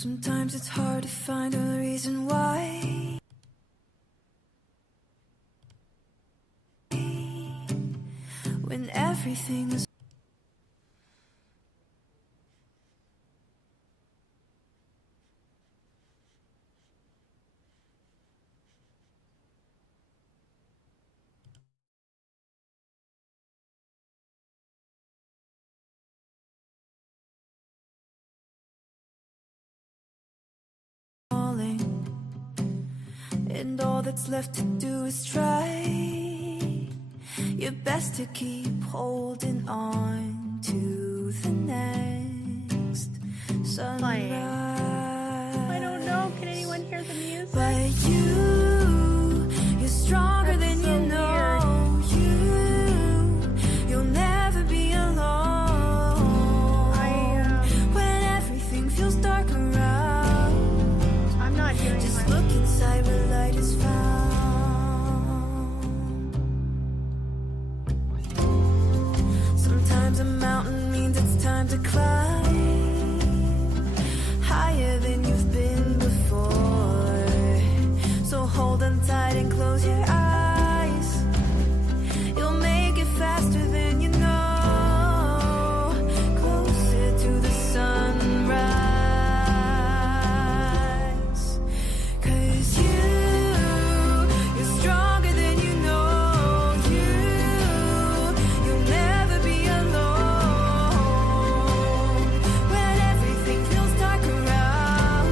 Sometimes it's hard to find a reason why. When everything is falling, and all that's left to do is try your best to keep holding on to the next sunrise. I don't know. Can anyone hear the music? But you're stronger than you know. You'll never be alone. When everything feels dark around, I'm not hearing. just look inside where light is found. Sometimes a mountain means it's time to climb higher than you've been before. So hold on tight and close your eyes. You'll make it faster than you know. Closer to the sunrise. 'Cause you're stronger than you know. You'll never be alone. When everything feels dark around,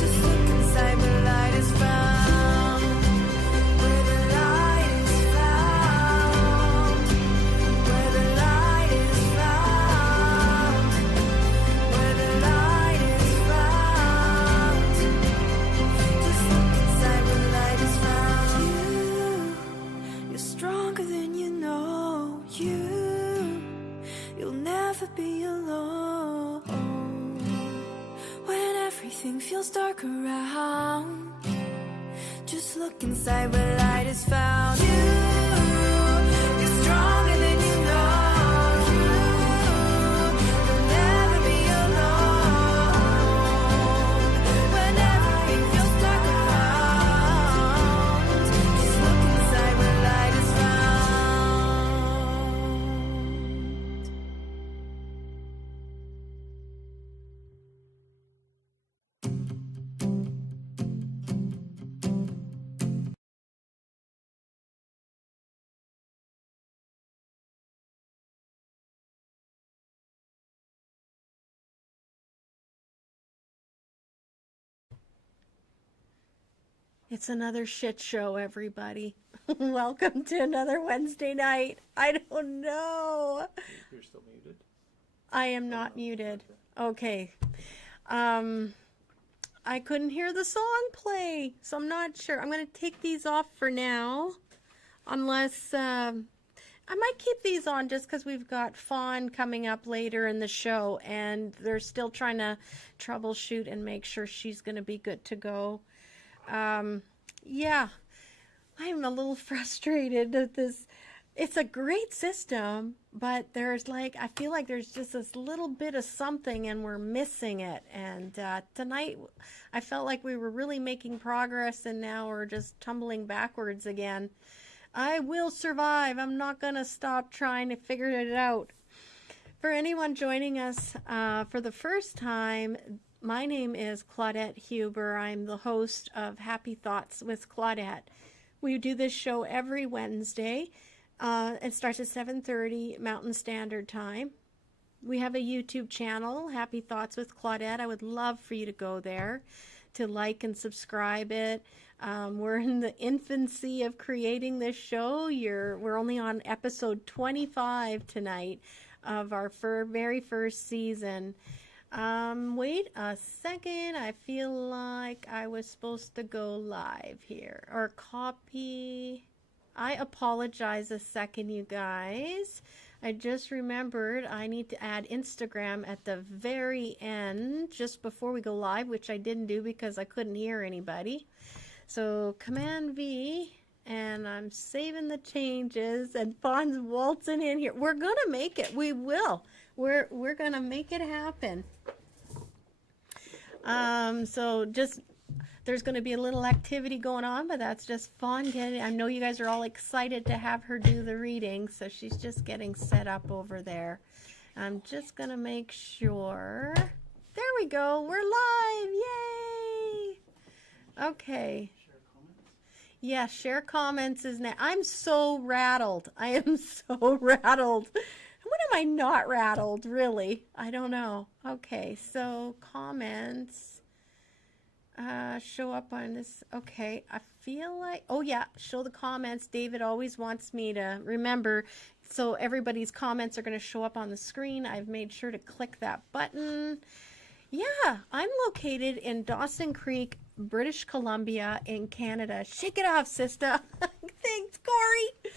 just look inside where light is found. Where the light is found. Where the light is found. Where the light is found. Just look inside where light is found. You're stronger than you know. You'll never be alone. When everything feels dark around, just look inside where light is found. You're stronger than you know. You'll never be alone. When everything feels dark around, just look inside where light is found. It's another shit show, everybody. Welcome to another Wednesday night. I don't know. You're still muted. I am not muted. Okay. I couldn't hear the song play, so I'm not sure. I'm going to take these off for now, unless I might keep these on just because we've got Fawn coming up later in the show, and they're still trying to troubleshoot and make sure she's going to be good to go. Yeah, I'm a little frustrated at this. It's a great system, but there's like, I feel like there's just this little bit of something and we're missing it. And tonight I felt like we were really making progress, and now we're just tumbling backwards again. I will survive. I'm not going to stop trying to figure it out. For anyone joining us for the first time, my name is Claudette Huber. I'm the host of Happy Thoughts with Claudette. We do this show every Wednesday. It starts at 7:30 Mountain Standard Time. We have a YouTube channel, Happy Thoughts with Claudette. I would love for you to go there to like and subscribe it. We're in the infancy of creating this show. We're only on episode 25 tonight of our very first season. Wait a second. I feel like I was supposed to go live here. Or copy. I apologize a second, you guys. I just remembered I need to add Instagram at the very end, just before we go live, which I didn't do because I couldn't hear anybody. So Command V, and I'm saving the changes, and Fawn's waltzing in here. We're gonna make it. We will. We're gonna make it happen. So just there's going to be a little activity going on, but that's just fun. I know you guys are all excited to have her do the reading, so she's just getting set up over there. I'm just going to make sure. There we go. We're live. Yay. Okay. Yeah, share comments is now. I'm so rattled. I am so rattled. When am I not rattled, really? I don't know. Okay, so comments show up on this. Okay, I feel like, oh yeah, show the comments. David always wants me to remember, so everybody's comments are going to show up on the screen. I've made sure to click that button. Yeah, I'm located in Dawson Creek, British Columbia in Canada. Shake it off, sister. Thanks, Corey.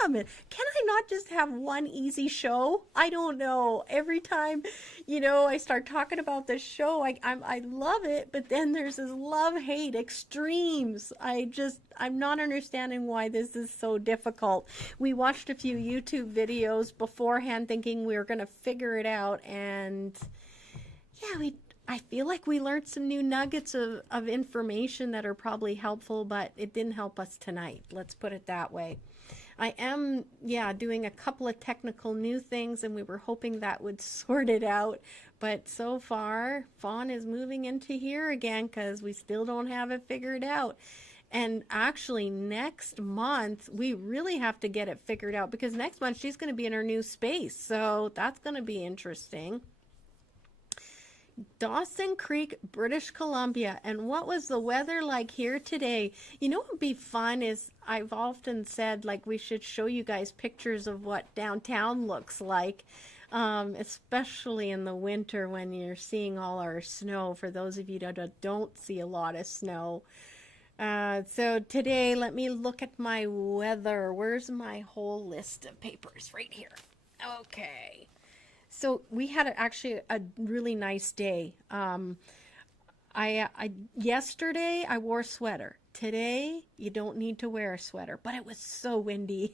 Damn it. Can I not just have one easy show? I don't know. Every time, you know, I start talking about this show, I love it, but then there's this love-hate extremes. I'm not understanding why this is so difficult. We watched a few YouTube videos beforehand thinking we were going to figure it out, and yeah, I feel like we learned some new nuggets of information that are probably helpful, but it didn't help us tonight. Let's put it that way. I am, yeah, doing a couple of technical new things, and we were hoping that would sort it out. But so far, Fawn is moving into here again because we still don't have it figured out. And actually, next month, we really have to get it figured out because next month she's going to be in her new space. So that's going to be interesting. Dawson Creek, British Columbia. And what was the weather like here today? You know what would be fun is I've often said like we should show you guys pictures of what downtown looks like, especially in the winter when you're seeing all our snow, for those of you that don't see a lot of snow. So today, let me look at my weather. Where's my whole list of papers? Right here. Okay. So we had actually a really nice day. Yesterday I wore a sweater. Today you don't need to wear a sweater, but it was so windy.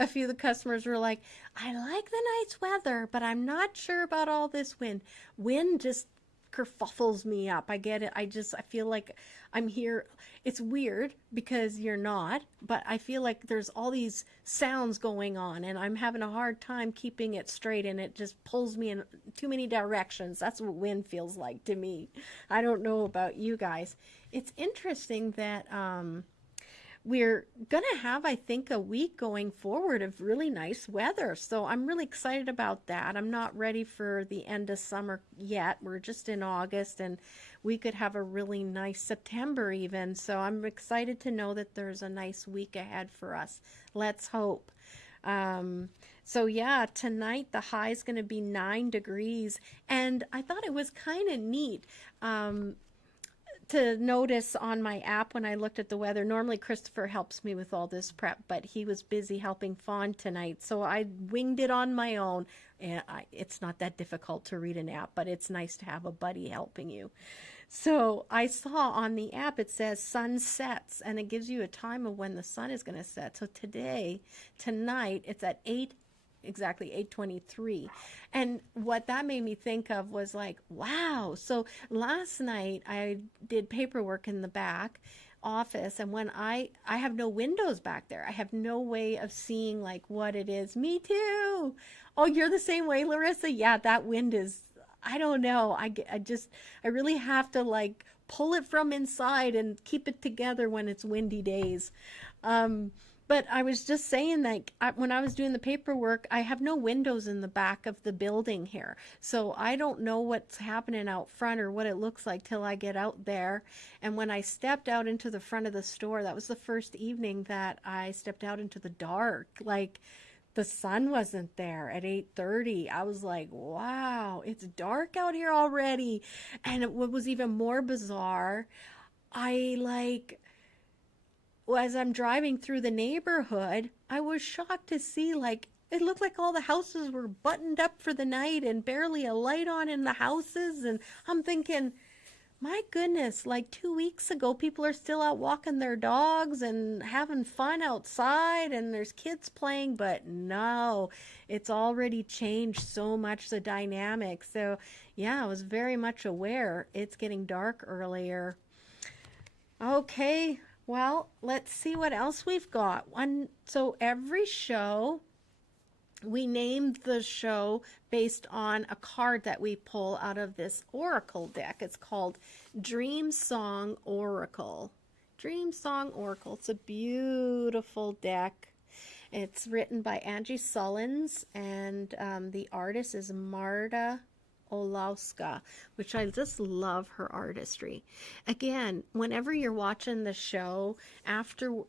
A few of the customers were like, I like the nice weather, but I'm not sure about all this wind. Wind just kerfuffles me up. I get it. I feel like I'm here. It's weird because you're not, but I feel like there's all these sounds going on and I'm having a hard time keeping it straight, and it just pulls me in too many directions. That's what wind feels like to me. I don't know about you guys. It's interesting that we're going to have, I think, a week going forward of really nice weather. So I'm really excited about that. I'm not ready for the end of summer yet. We're just in August, and we could have a really nice September even. So I'm excited to know that there's a nice week ahead for us. Let's hope. So yeah, tonight the high is going to be 9 degrees. And I thought it was kind of neat. To notice on my app when I looked at the weather. Normally Christopher helps me with all this prep, but he was busy helping Fawn tonight, so I winged it on my own. And it's not that difficult to read an app, but it's nice to have a buddy helping you. So I saw on the app it says sun sets, and it gives you a time of when the sun is going to set. So tonight it's at exactly 8:23. And what that made me think of was like, wow. So last night I did paperwork in the back office, and when I have no windows back there, I have no way of seeing like what it is. Me too. Oh, you're the same way, Larissa? Yeah, that wind is, I don't know. I really have to like pull it from inside and keep it together when it's windy days. But I was just saying that when I was doing the paperwork, I have no windows in the back of the building here. So I don't know what's happening out front or what it looks like till I get out there. And when I stepped out into the front of the store, that was the first evening that I stepped out into the dark. Like the sun wasn't there at 8:30. I was like, wow, it's dark out here already. And what was even more bizarre, as I'm driving through the neighborhood, I was shocked to see like it looked like all the houses were buttoned up for the night and barely a light on in the houses. And I'm thinking, My goodness, like 2 weeks ago, people are still out walking their dogs and having fun outside, and there's kids playing, but no, it's already changed so much, the dynamic. So, yeah, I was very much aware it's getting dark earlier. Okay, well, let's see what else we've got. So every show, we named the show based on a card that we pull out of this oracle deck. It's called Dream Song Oracle. Dream Song Oracle. It's a beautiful deck. It's written by ANGI SULLINS, and the artist is MARTA Orlowska, which I just love her artistry. Again, whenever you're watching the show,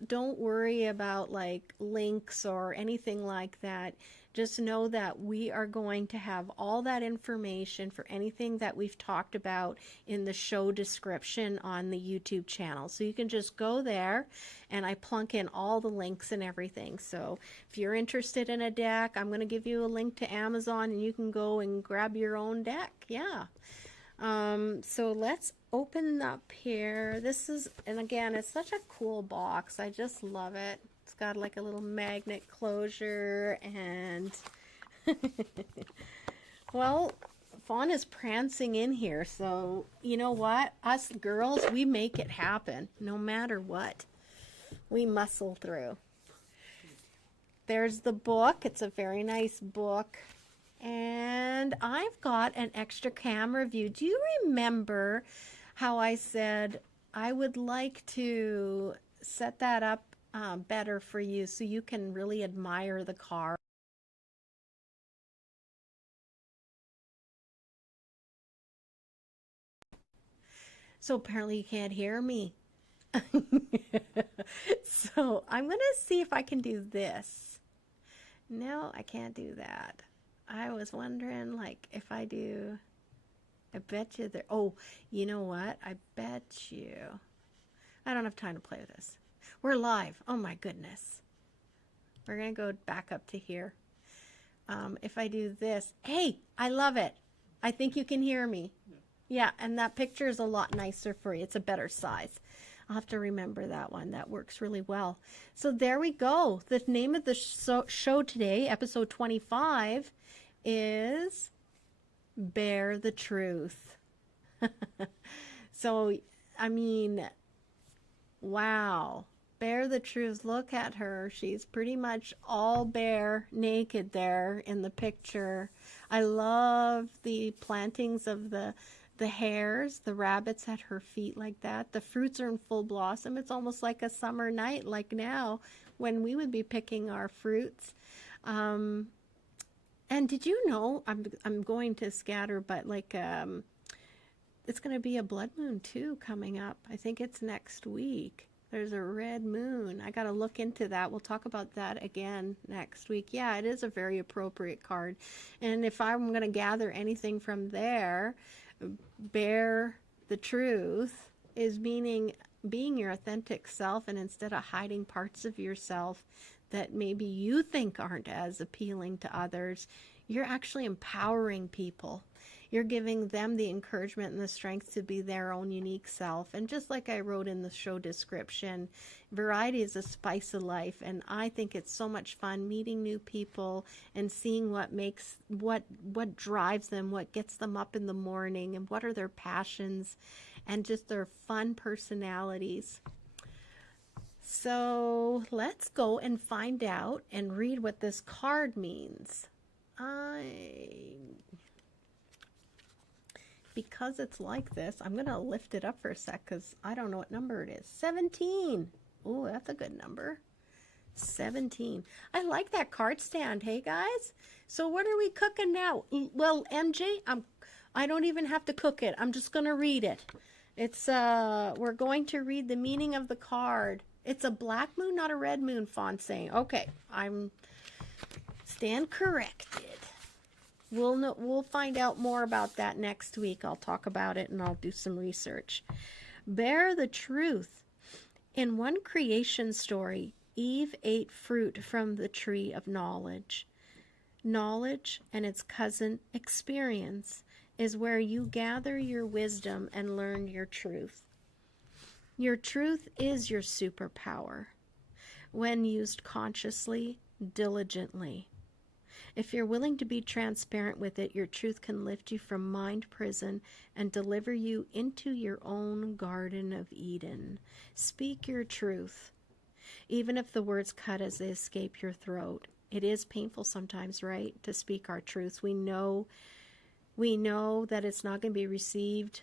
don't worry about like links or anything like that. Just know that we are going to have all that information for anything that we've talked about in the show description on the YouTube channel. So you can just go there, and I plunk in all the links and everything. So if you're interested in a deck, I'm going to give you a link to Amazon, and you can go and grab your own deck. Yeah. So let's open up here. This is, and again, it's such a cool box. I just love it. It's got like a little magnet closure, and well, Fawn is prancing in here, so you know what? Us girls, we make it happen no matter what. We muscle through. There's the book. It's a very nice book. And I've got an extra camera view. Do you remember how I said I would like to set that up better for you so you can really admire the car? So apparently you can't hear me. So I'm going to see if I can do this. No, I can't do that. I was wondering, like, if I do, I bet you there, oh, you know what? I bet you, I don't have time to play with this. We're live. Oh my goodness. We're going to go back up to here. If I do this, hey, I love it. I think you can hear me. Yeah, and that picture is a lot nicer for you. It's a better size. I'll have to remember that one. That works really well. So there we go. The name of the show today, episode 25, is Bear the Truth. So, I mean, wow. Bear the Truth. Look at her. She's pretty much all bare, naked there in the picture. I love the plantings of the hares, the rabbits at her feet like that. The fruits are in full blossom. It's almost like a summer night, like now when we would be picking our fruits. And did you know, I'm going to scatter, but like it's going to be a blood moon too coming up. I think it's next week. There's a red moon. I got to look into that. We'll talk about that again next week. Yeah, it is a very appropriate card. And if I'm going to gather anything from there, Bear the Truth is meaning being your authentic self, and instead of hiding parts of yourself that maybe you think aren't as appealing to others, you're actually empowering people. You're giving them the encouragement and the strength to be their own unique self. And just like I wrote in the show description, variety is a spice of life. And I think it's so much fun meeting new people and seeing what drives them, what gets them up in the morning, and what are their passions, and just their fun personalities. So let's go and find out and read what this card means. Because it's like this, I'm going to lift it up for a sec because I don't know what number it is. 17. Oh, that's a good number. 17. I like that card stand. Hey, guys. So what are we cooking now? Well, MJ, I don't even have to cook it. I'm just going to read it. It's we're going to read the meaning of the card. It's a black moon, not a red moon, Fawn saying. Okay, stand corrected. We'll find out more about that next week. I'll talk about it and I'll do some research. Bear the Truth. In one creation story, Eve ate fruit from the tree of knowledge. Knowledge and its cousin, experience, is where you gather your wisdom and learn your truth. Your truth is your superpower when used consciously, diligently. If you're willing to be transparent with it, your truth can lift you from mind prison and deliver you into your own Garden of Eden. Speak your truth, even if the words cut as they escape your throat. It is painful sometimes, right, to speak our truths. We know that it's not going to be received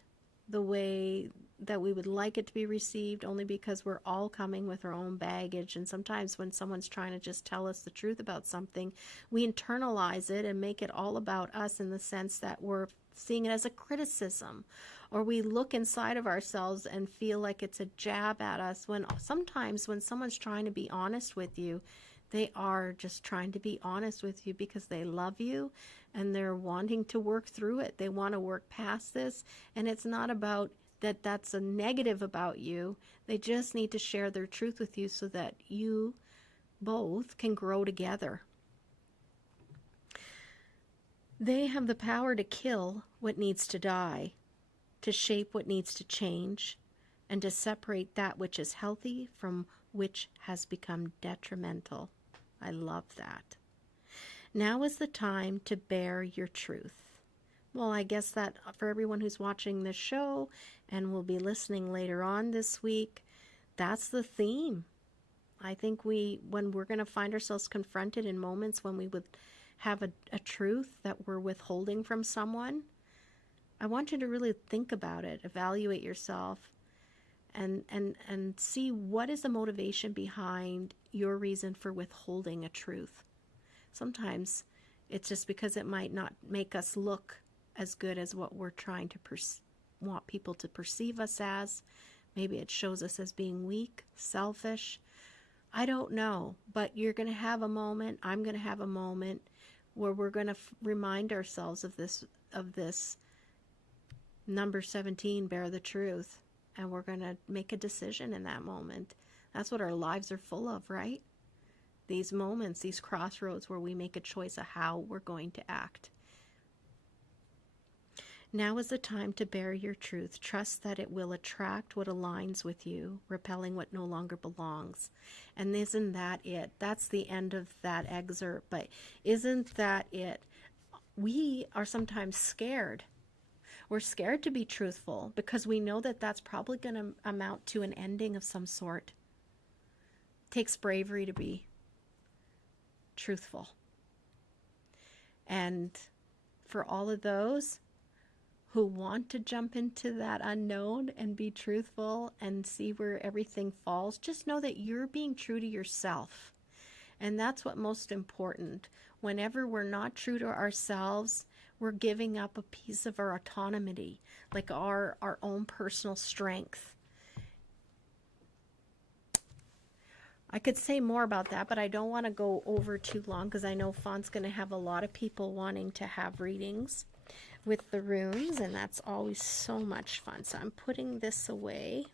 the way that we would like it to be received, only because we're all coming with our own baggage. And sometimes when someone's trying to just tell us the truth about something, we internalize it and make it all about us, in the sense that we're seeing it as a criticism, or we look inside of ourselves and feel like it's a jab at us, when sometimes when someone's trying to be honest with you, they are just trying to be honest with you because they love you and they're wanting to work through it. They want to work past this, and it's not about that's a negative about you. They just need to share their truth with you so that you both can grow together. They have the power to kill what needs to die, to shape what needs to change, and to separate that which is healthy from which has become detrimental. I love that. Now is the time to bear your truth. Well, I guess that for everyone who's watching this show and will be listening later on this week, that's the theme. I think when we're going to find ourselves confronted in moments when we would have a truth that we're withholding from someone, I want you to really think about it, evaluate yourself, and see what is the motivation behind your reason for withholding a truth. Sometimes it's just because it might not make us look as good as what we're trying to want people to perceive us as. Maybe it shows us as being weak, selfish. I don't know, but you're going to have a moment, I'm going to have a moment where we're going to remind ourselves of this number 17, bear the truth, and we're going to make a decision in that moment. That's what our lives are full of, right? These moments, these crossroads where we make a choice of how we're going to act. Now is the time to bear your truth. Trust that it will attract what aligns with you, repelling what no longer belongs. And isn't that it? That's the end of that excerpt, but isn't that it? We are sometimes scared. We're scared to be truthful because we know that that's probably going to amount to an ending of some sort. It takes bravery to be truthful. And for all of those who want to jump into that unknown and be truthful and see where everything falls, just know that you're being true to yourself. And that's what most important. Whenever we're not true to ourselves, we're giving up a piece of our autonomy, like our own personal strength. I could say more about that, but I don't want to go over too long because I know Fawn's going to have a lot of people wanting to have readings with the runes, and that's always so much fun. So I'm putting this away.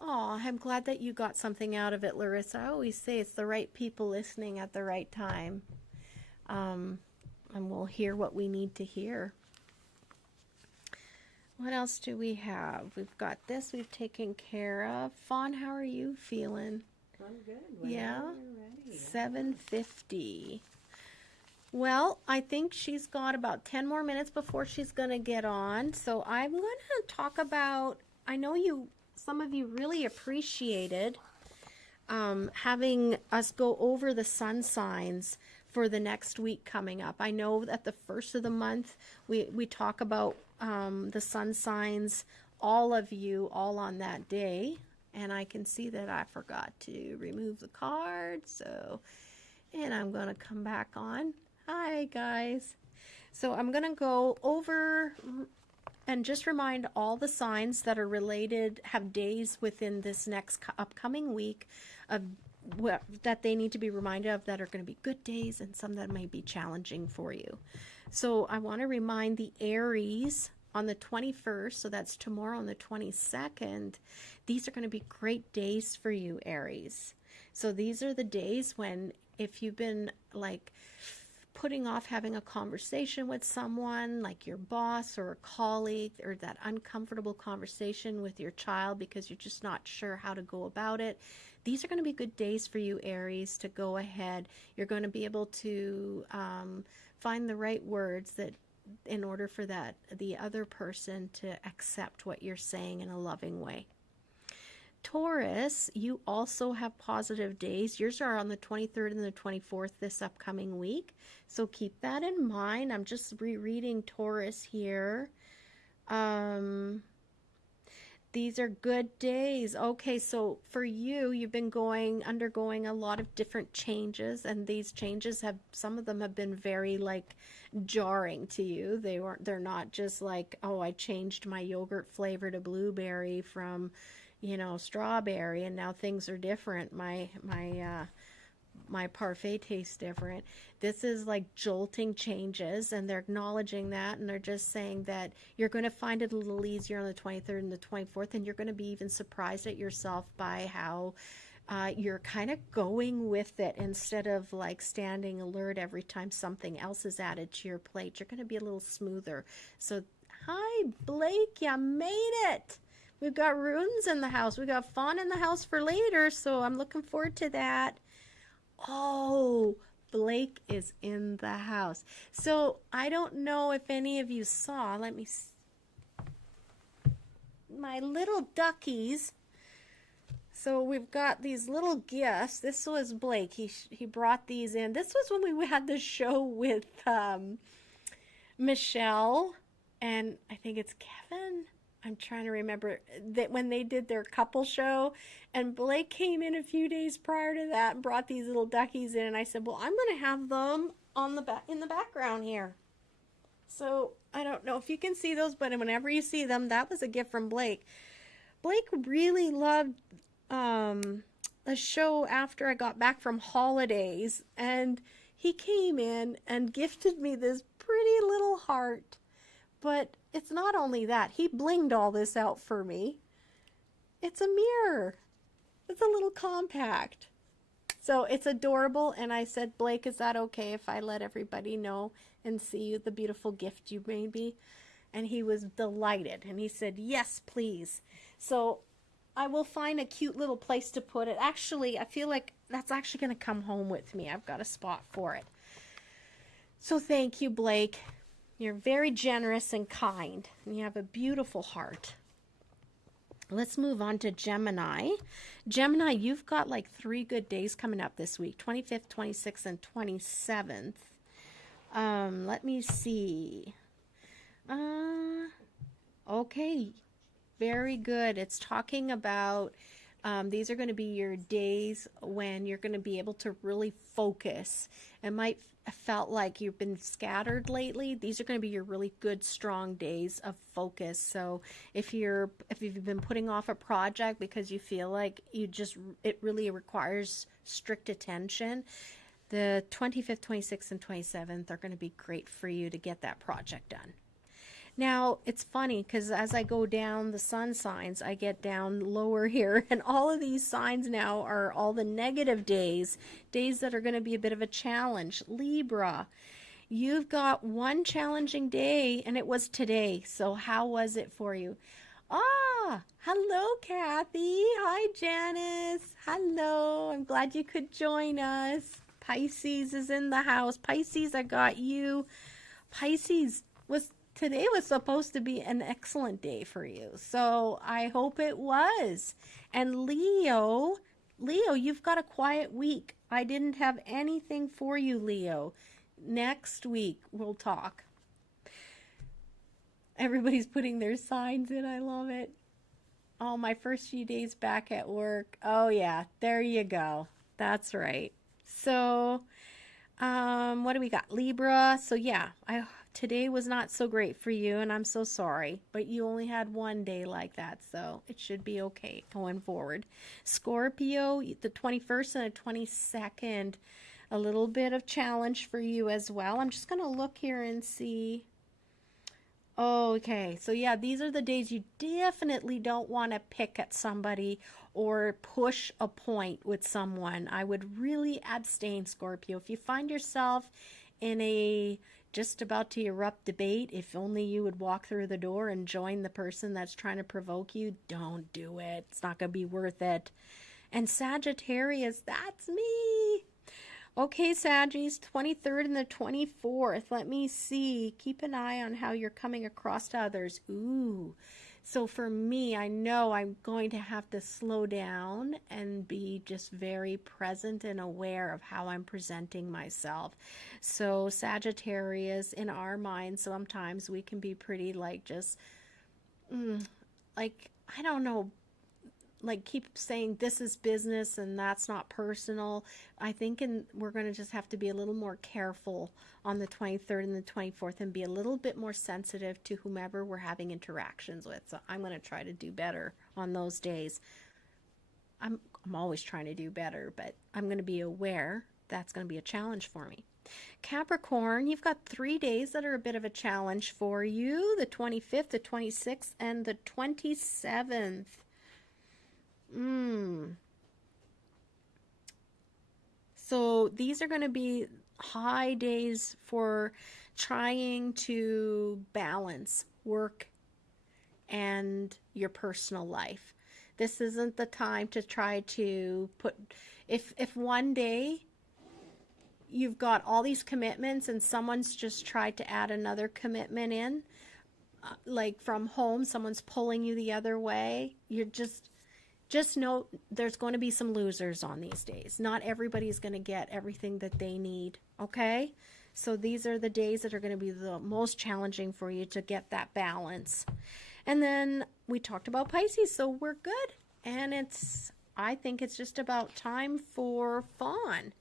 Oh, I'm glad that you got something out of it, Larissa. I always say it's the right people listening at the right time. And we'll hear what we need to hear. What else do we have? We've got this we've taken care of. Fawn, how are you feeling? I'm good. Yeah? Ready. 7:50. Well, I think she's got about 10 more minutes before she's going to get on. So I'm going to talk about, I know some of you really appreciated having us go over the sun signs for the next week coming up. I know at the first of the month, we talk about the sun signs, all of you, all on that day. And I can see that I forgot to remove the card. And I'm going to come back on. Hi, guys. So I'm going to go over and just remind all the signs that are related, have days within this next upcoming week of that they need to be reminded of that are going to be good days and some that may be challenging for you. So I want to remind the Aries on the 21st, so that's tomorrow on the 22nd. These are going to be great days for you, Aries. So these are the days when, if you've been like putting off having a conversation with someone like your boss or a colleague, or that uncomfortable conversation with your child because you're just not sure how to go about it. These are going to be good days for you, Aries, to go ahead. You're going to be able to find the right words that in order for the other person to accept what you're saying in a loving way. Taurus, you also have positive days. Yours are on the 23rd and the 24th this upcoming week. So keep that in mind. I'm just rereading Taurus here. These are good days. Okay, so for you, you've been undergoing a lot of different changes, and these changes some of them have been very like jarring to you. They're not just like, oh, I changed my yogurt flavor to blueberry from strawberry, and now things are different. My parfait tastes different. This is like jolting changes, and they're acknowledging that, and they're just saying that you're going to find it a little easier on the 23rd and the 24th, and you're going to be even surprised at yourself by how you're kind of going with it instead of like standing alert every time something else is added to your plate. You're going to be a little smoother. So, hi, Blake, you made it. We've got runes in the house. We got Fawn in the house for later, so I'm looking forward to that. Oh, Blake is in the house. So I don't know if any of you saw, let me see, my little duckies. So we've got these little gifts. This was Blake. He brought these in. This was when we had the show with Michelle, and I think it's Kevin. I'm trying to remember that when they did their couple show, and Blake came in a few days prior to that and brought these little duckies in, and I said, well, I'm going to have them in the background here. So I don't know if you can see those, but whenever you see them, that was a gift from Blake. Blake really loved a show after I got back from holidays, and he came in and gifted me this pretty little heart. But it's not only that. He blinged all this out for me. It's a mirror. It's a little compact. So it's adorable. And I said, Blake, is that okay if I let everybody know and see the beautiful gift you made me? And he was delighted. And he said, yes, please. So I will find a cute little place to put it. Actually, I feel like that's actually going to come home with me. I've got a spot for it. So thank you, Blake. You're very generous and kind, and you have a beautiful heart. Let's move on to Gemini. Gemini, you've got like 3 good days coming up this week, 25th, 26th, and 27th. Let me see. Okay, very good. It's talking about these are going to be your days when you're going to be able to really focus. It might felt like you've been scattered lately. These are going to be your really good, strong days of focus. So if you've been putting off a project because you feel like it really requires strict attention, the 25th, 26th, and 27th are going to be great for you to get that project done. Now, it's funny because as I go down the sun signs, I get down lower here, and all of these signs now are all the negative days that are going to be a bit of a challenge. Libra, you've got one challenging day, and it was today. So how was it for you? Hello, Kathy. Hi, Janice. Hello. I'm glad you could join us. Pisces is in the house. Pisces, I got you. Pisces, today was supposed to be an excellent day for you, so I hope it was. And Leo, you've got a quiet week. I didn't have anything for you, Leo. Next week, we'll talk. Everybody's putting their signs in. I love it. Oh, my first few days back at work. Oh, yeah, there you go. That's right. So, what do we got? Libra. So, yeah, today was not so great for you, and I'm so sorry, but you only had one day like that, so it should be okay going forward. Scorpio, the 21st and the 22nd, a little bit of challenge for you as well. I'm just going to look here and see. Okay, so yeah, these are the days you definitely don't want to pick at somebody or push a point with someone. I would really abstain, Scorpio. If you find yourself in a just about to erupt debate, if only you would walk through the door and join the person that's trying to provoke you, don't do it. It's not going to be worth it. And Sagittarius, that's me. Okay, Saggies, 23rd and the 24th. Let me see. Keep an eye on how you're coming across to others. Ooh. So for me, I know I'm going to have to slow down and be just very present and aware of how I'm presenting myself. So Sagittarius, in our minds, sometimes we can be pretty like just, like, I don't know, like keep saying this is business and that's not personal. I think we're going to just have to be a little more careful on the 23rd and the 24th and be a little bit more sensitive to whomever we're having interactions with. So I'm going to try to do better on those days. I'm always trying to do better, but I'm going to be aware that's going to be a challenge for me. Capricorn, you've got 3 days that are a bit of a challenge for you, the 25th, the 26th, and the 27th. So these are going to be high days for trying to balance work and your personal life. This isn't the time to try to put, if one day you've got all these commitments and someone's just tried to add another commitment in, like from home, someone's pulling you the other way, you're just know there's going to be some losers on these days. Not everybody's going to get everything that they need, okay? So these are the days that are going to be the most challenging for you to get that balance. And then we talked about Pisces, so we're good. And I think it's just about time for Fawn.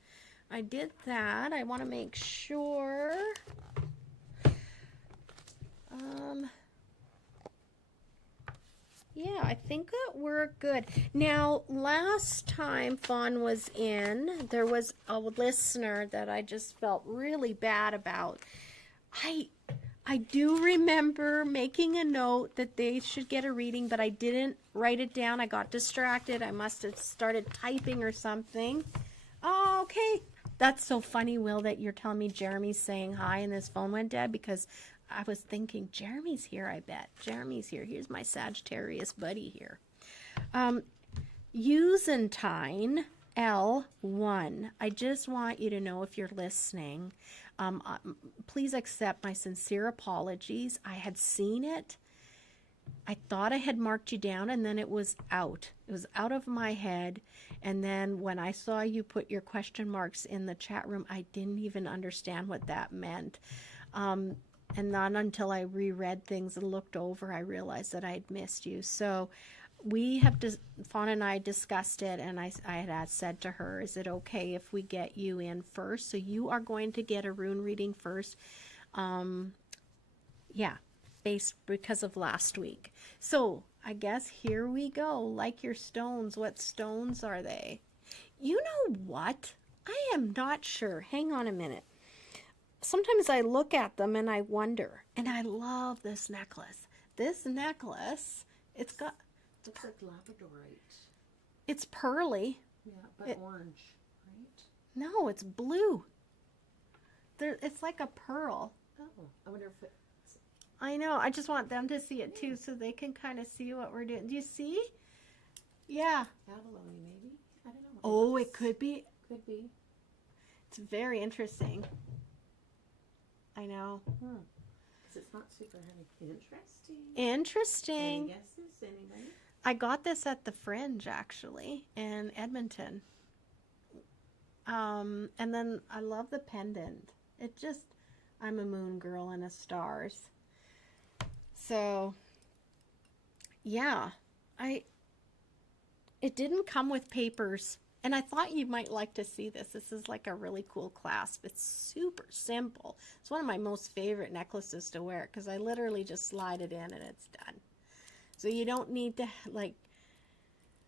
I did that. I want to make sure. Yeah, I think that we're good. Now, last time Fawn was in, there was a listener that I just felt really bad about. I do remember making a note that they should get a reading, but I didn't write it down. I got distracted. I must have started typing or something. Oh, okay. That's so funny, Will, that you're telling me Jeremy's saying hi and this phone went dead, because I was thinking, Jeremy's here, I bet. Jeremy's here. Here's my Sagittarius buddy here. Usentine L1. I just want you to know, if you're listening, please accept my sincere apologies. I had seen it. I thought I had marked you down, and then it was out. It was out of my head. And then when I saw you put your question marks in the chat room, I didn't even understand what that meant. And not until I reread things and looked over, I realized that I'd missed you. So we have, Fawn and I discussed it, and I had said to her, is it okay if we get you in first? So you are going to get a rune reading first. Yeah, because of last week. So I guess here we go. Like your stones, what stones are they? You know what? I am not sure. Hang on a minute. Sometimes I look at them and I wonder, and I love this necklace. This necklace, it's got... It looks like labradorite. It's pearly. Yeah, but orange, right? No, it's blue. It's like a pearl. Oh, I wonder if it... I know. I just want them to see it too, so they can kind of see what we're doing. Do you see? Yeah. Abalone, maybe? I don't know. Oh, it could be. Could be. It's very interesting. I know. Because it's not super heavy. Interesting. Interesting. Any guesses? Anybody? I got this at the Fringe, actually, in Edmonton. And then I love the pendant. It just, I'm a moon girl and a stars. So, yeah. It didn't come with papers. And I thought you might like to see this. This is like a really cool clasp. It's super simple. It's one of my most favorite necklaces to wear, because I literally just slide it in and it's done. So you don't need to like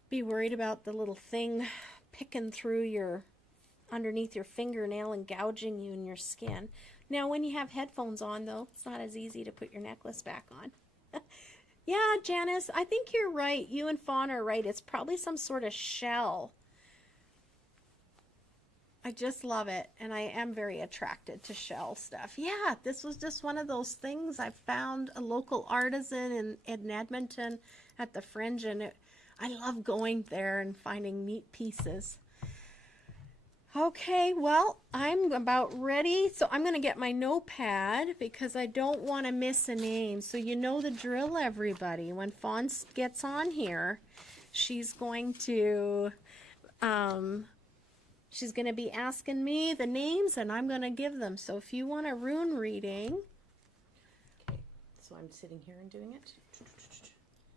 be worried about the little thing picking through underneath your fingernail and gouging you in your skin. Now when you have headphones on though, it's not as easy to put your necklace back on. Yeah, Janice, I think you're right. You and Fawn are right. It's probably some sort of shell. I just love it, and I am very attracted to shell stuff. Yeah, this was just one of those things. I found a local artisan in Edmonton at the Fringe, and I love going there and finding neat pieces. Okay, well, I'm about ready, so I'm going to get my notepad because I don't want to miss a name. So you know the drill, everybody. When Fawn gets on here, she's going to be asking me the names, and I'm going to give them. So if you want a rune reading. Okay, so I'm sitting here and doing it.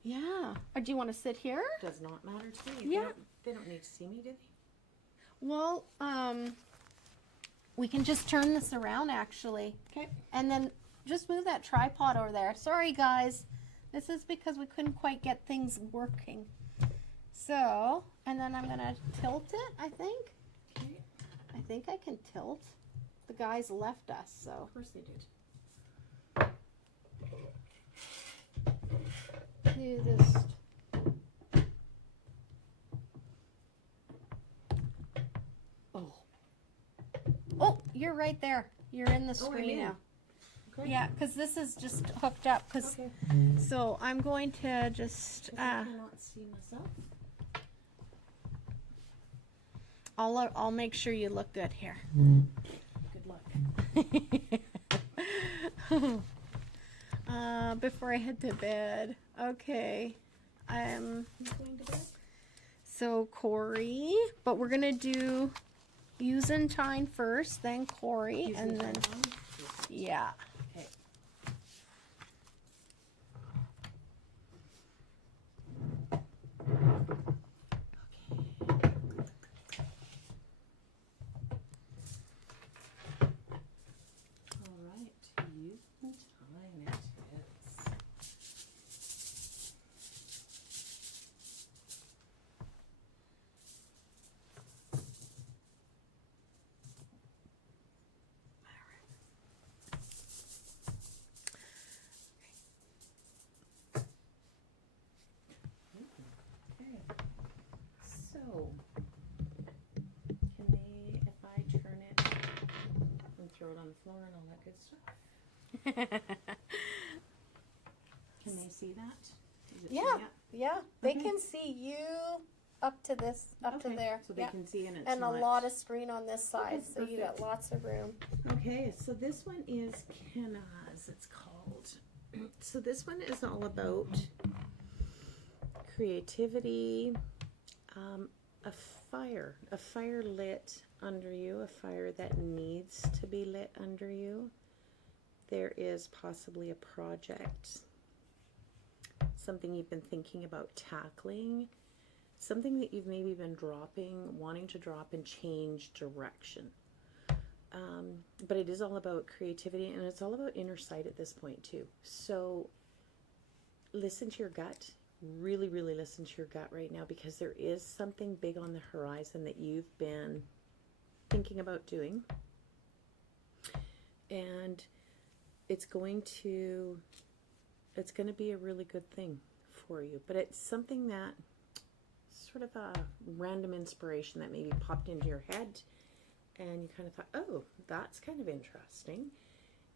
Yeah. Or do you want to sit here? Does not matter to me. Yeah. They don't need to see me, do they? Well, we can just turn this around, actually. Okay. And then just move that tripod over there. Sorry, guys. This is because we couldn't quite get things working. So, and then I'm going to tilt it, I think. Okay. I think I can tilt. The guys left us, so. Of course they did. Do this. Oh. Oh, you're right there. You're in the Oh, I'm screen in. now. Okay. Yeah, because this is just hooked up. Okay. So I'm going to just. I cannot see myself. I'll make sure you look good here. Good luck. Before I head to bed. Okay. Who's going to bed? So Corey, but we're gonna do Usentine first, then Corey, and then yeah. Okay. All right, use some time it is. Okay. So, can they, if I turn it and throw it on the floor and all that good stuff? Can they see that? Is it Yeah, showing up? yeah. They Okay. can see you up to this, up to Okay, there. so they Yeah. can see and it's And a not. lot of screen on this side, Okay, so you got perfect. lots of room. Okay, so this one is Kenaz, it's called. So this one is all about creativity, a fire lit under you, a fire that needs to be lit under you. There is possibly a project, something you've been thinking about tackling, something that you've maybe been dropping, wanting to drop and change direction. But it is all about creativity, and it's all about inner sight at this point too. So listen to your gut. Really, really listen to your gut right now, because there is something big on the horizon that you've been thinking about doing. And it's going to be a really good thing for you. But it's something that, sort of a random inspiration that maybe popped into your head, and you kind of thought, oh, that's kind of interesting.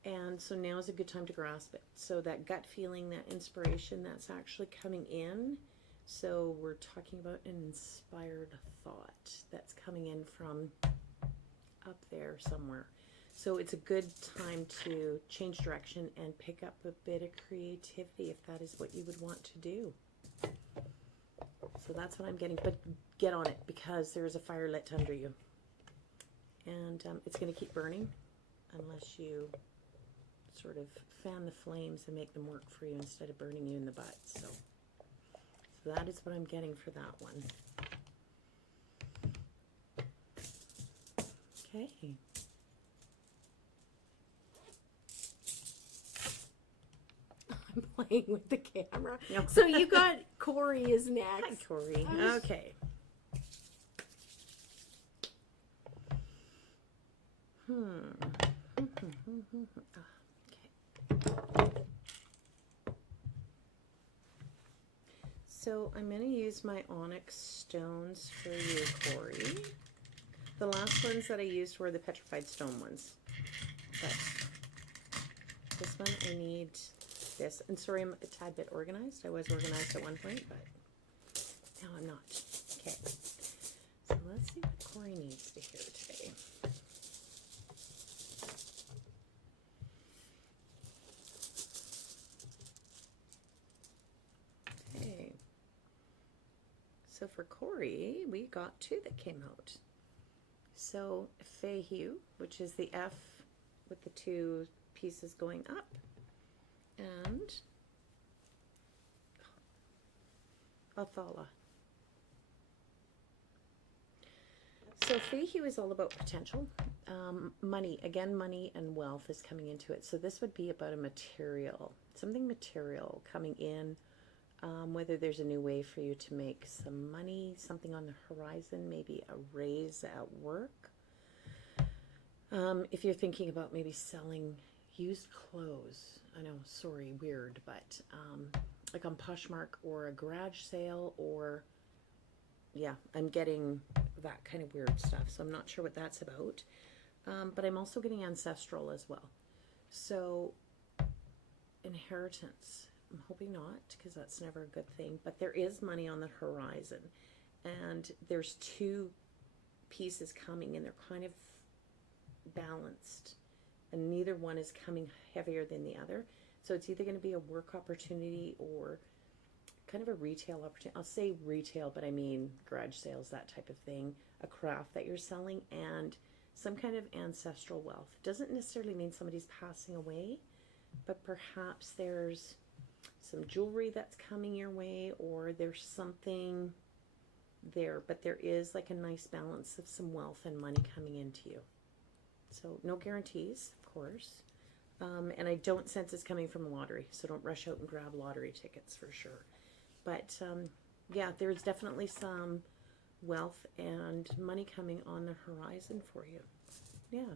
And so now is a good time to grasp it. So that gut feeling, that inspiration that's actually coming in. So we're talking about an inspired thought that's coming in from up there somewhere. So it's a good time to change direction and pick up a bit of creativity if that is what you would want to do. So that's what I'm getting. But get on it, because there is a fire lit under you. And it's going to keep burning unless you sort of fan the flames and make them work for you instead of burning you in the butt. So that is what I'm getting for that one. Okay. I'm playing with the camera. No. So you got Corey is Hi, next. Corey. Okay. Okay. So I'm going to use my onyx stones for you, Corey. The last ones that I used were the petrified stone ones. But this one, I need this. And sorry, I'm a tad bit organized. I was organized at one point, but now I'm not. Okay. So let's see what Corey needs to hear today. Okay. So for Corey, we got 2 that came out. So Fayhue, which is the F with the 2 pieces going up, and Athala. So Fayhue is all about potential. Money, again, money and wealth is coming into it. So this would be about a material, something material coming in, whether there's a new way for you to make some money, something on the horizon, maybe a raise at work. If you're thinking about maybe selling used clothes, I know, sorry, weird, but like on Poshmark or a garage sale, or yeah, I'm getting that kind of weird stuff. So I'm not sure what that's about. But I'm also getting ancestral as well. So inheritance, I'm hoping not, because that's never a good thing. But there is money on the horizon. And there's 2 pieces coming, and they're kind of balanced. And neither one is coming heavier than the other. So it's either going to be a work opportunity or kind of a retail opportunity. I'll say retail, but I mean garage sales, that type of thing. A craft that you're selling, and some kind of ancestral wealth. Doesn't necessarily mean somebody's passing away, but perhaps there's some jewelry that's coming your way, or there's something there, but there is like a nice balance of some wealth and money coming into you. So no guarantees, of course. And I don't sense it's coming from a lottery, so don't rush out and grab lottery tickets for sure. But yeah, there's definitely some wealth and money coming on the horizon for you. Yeah,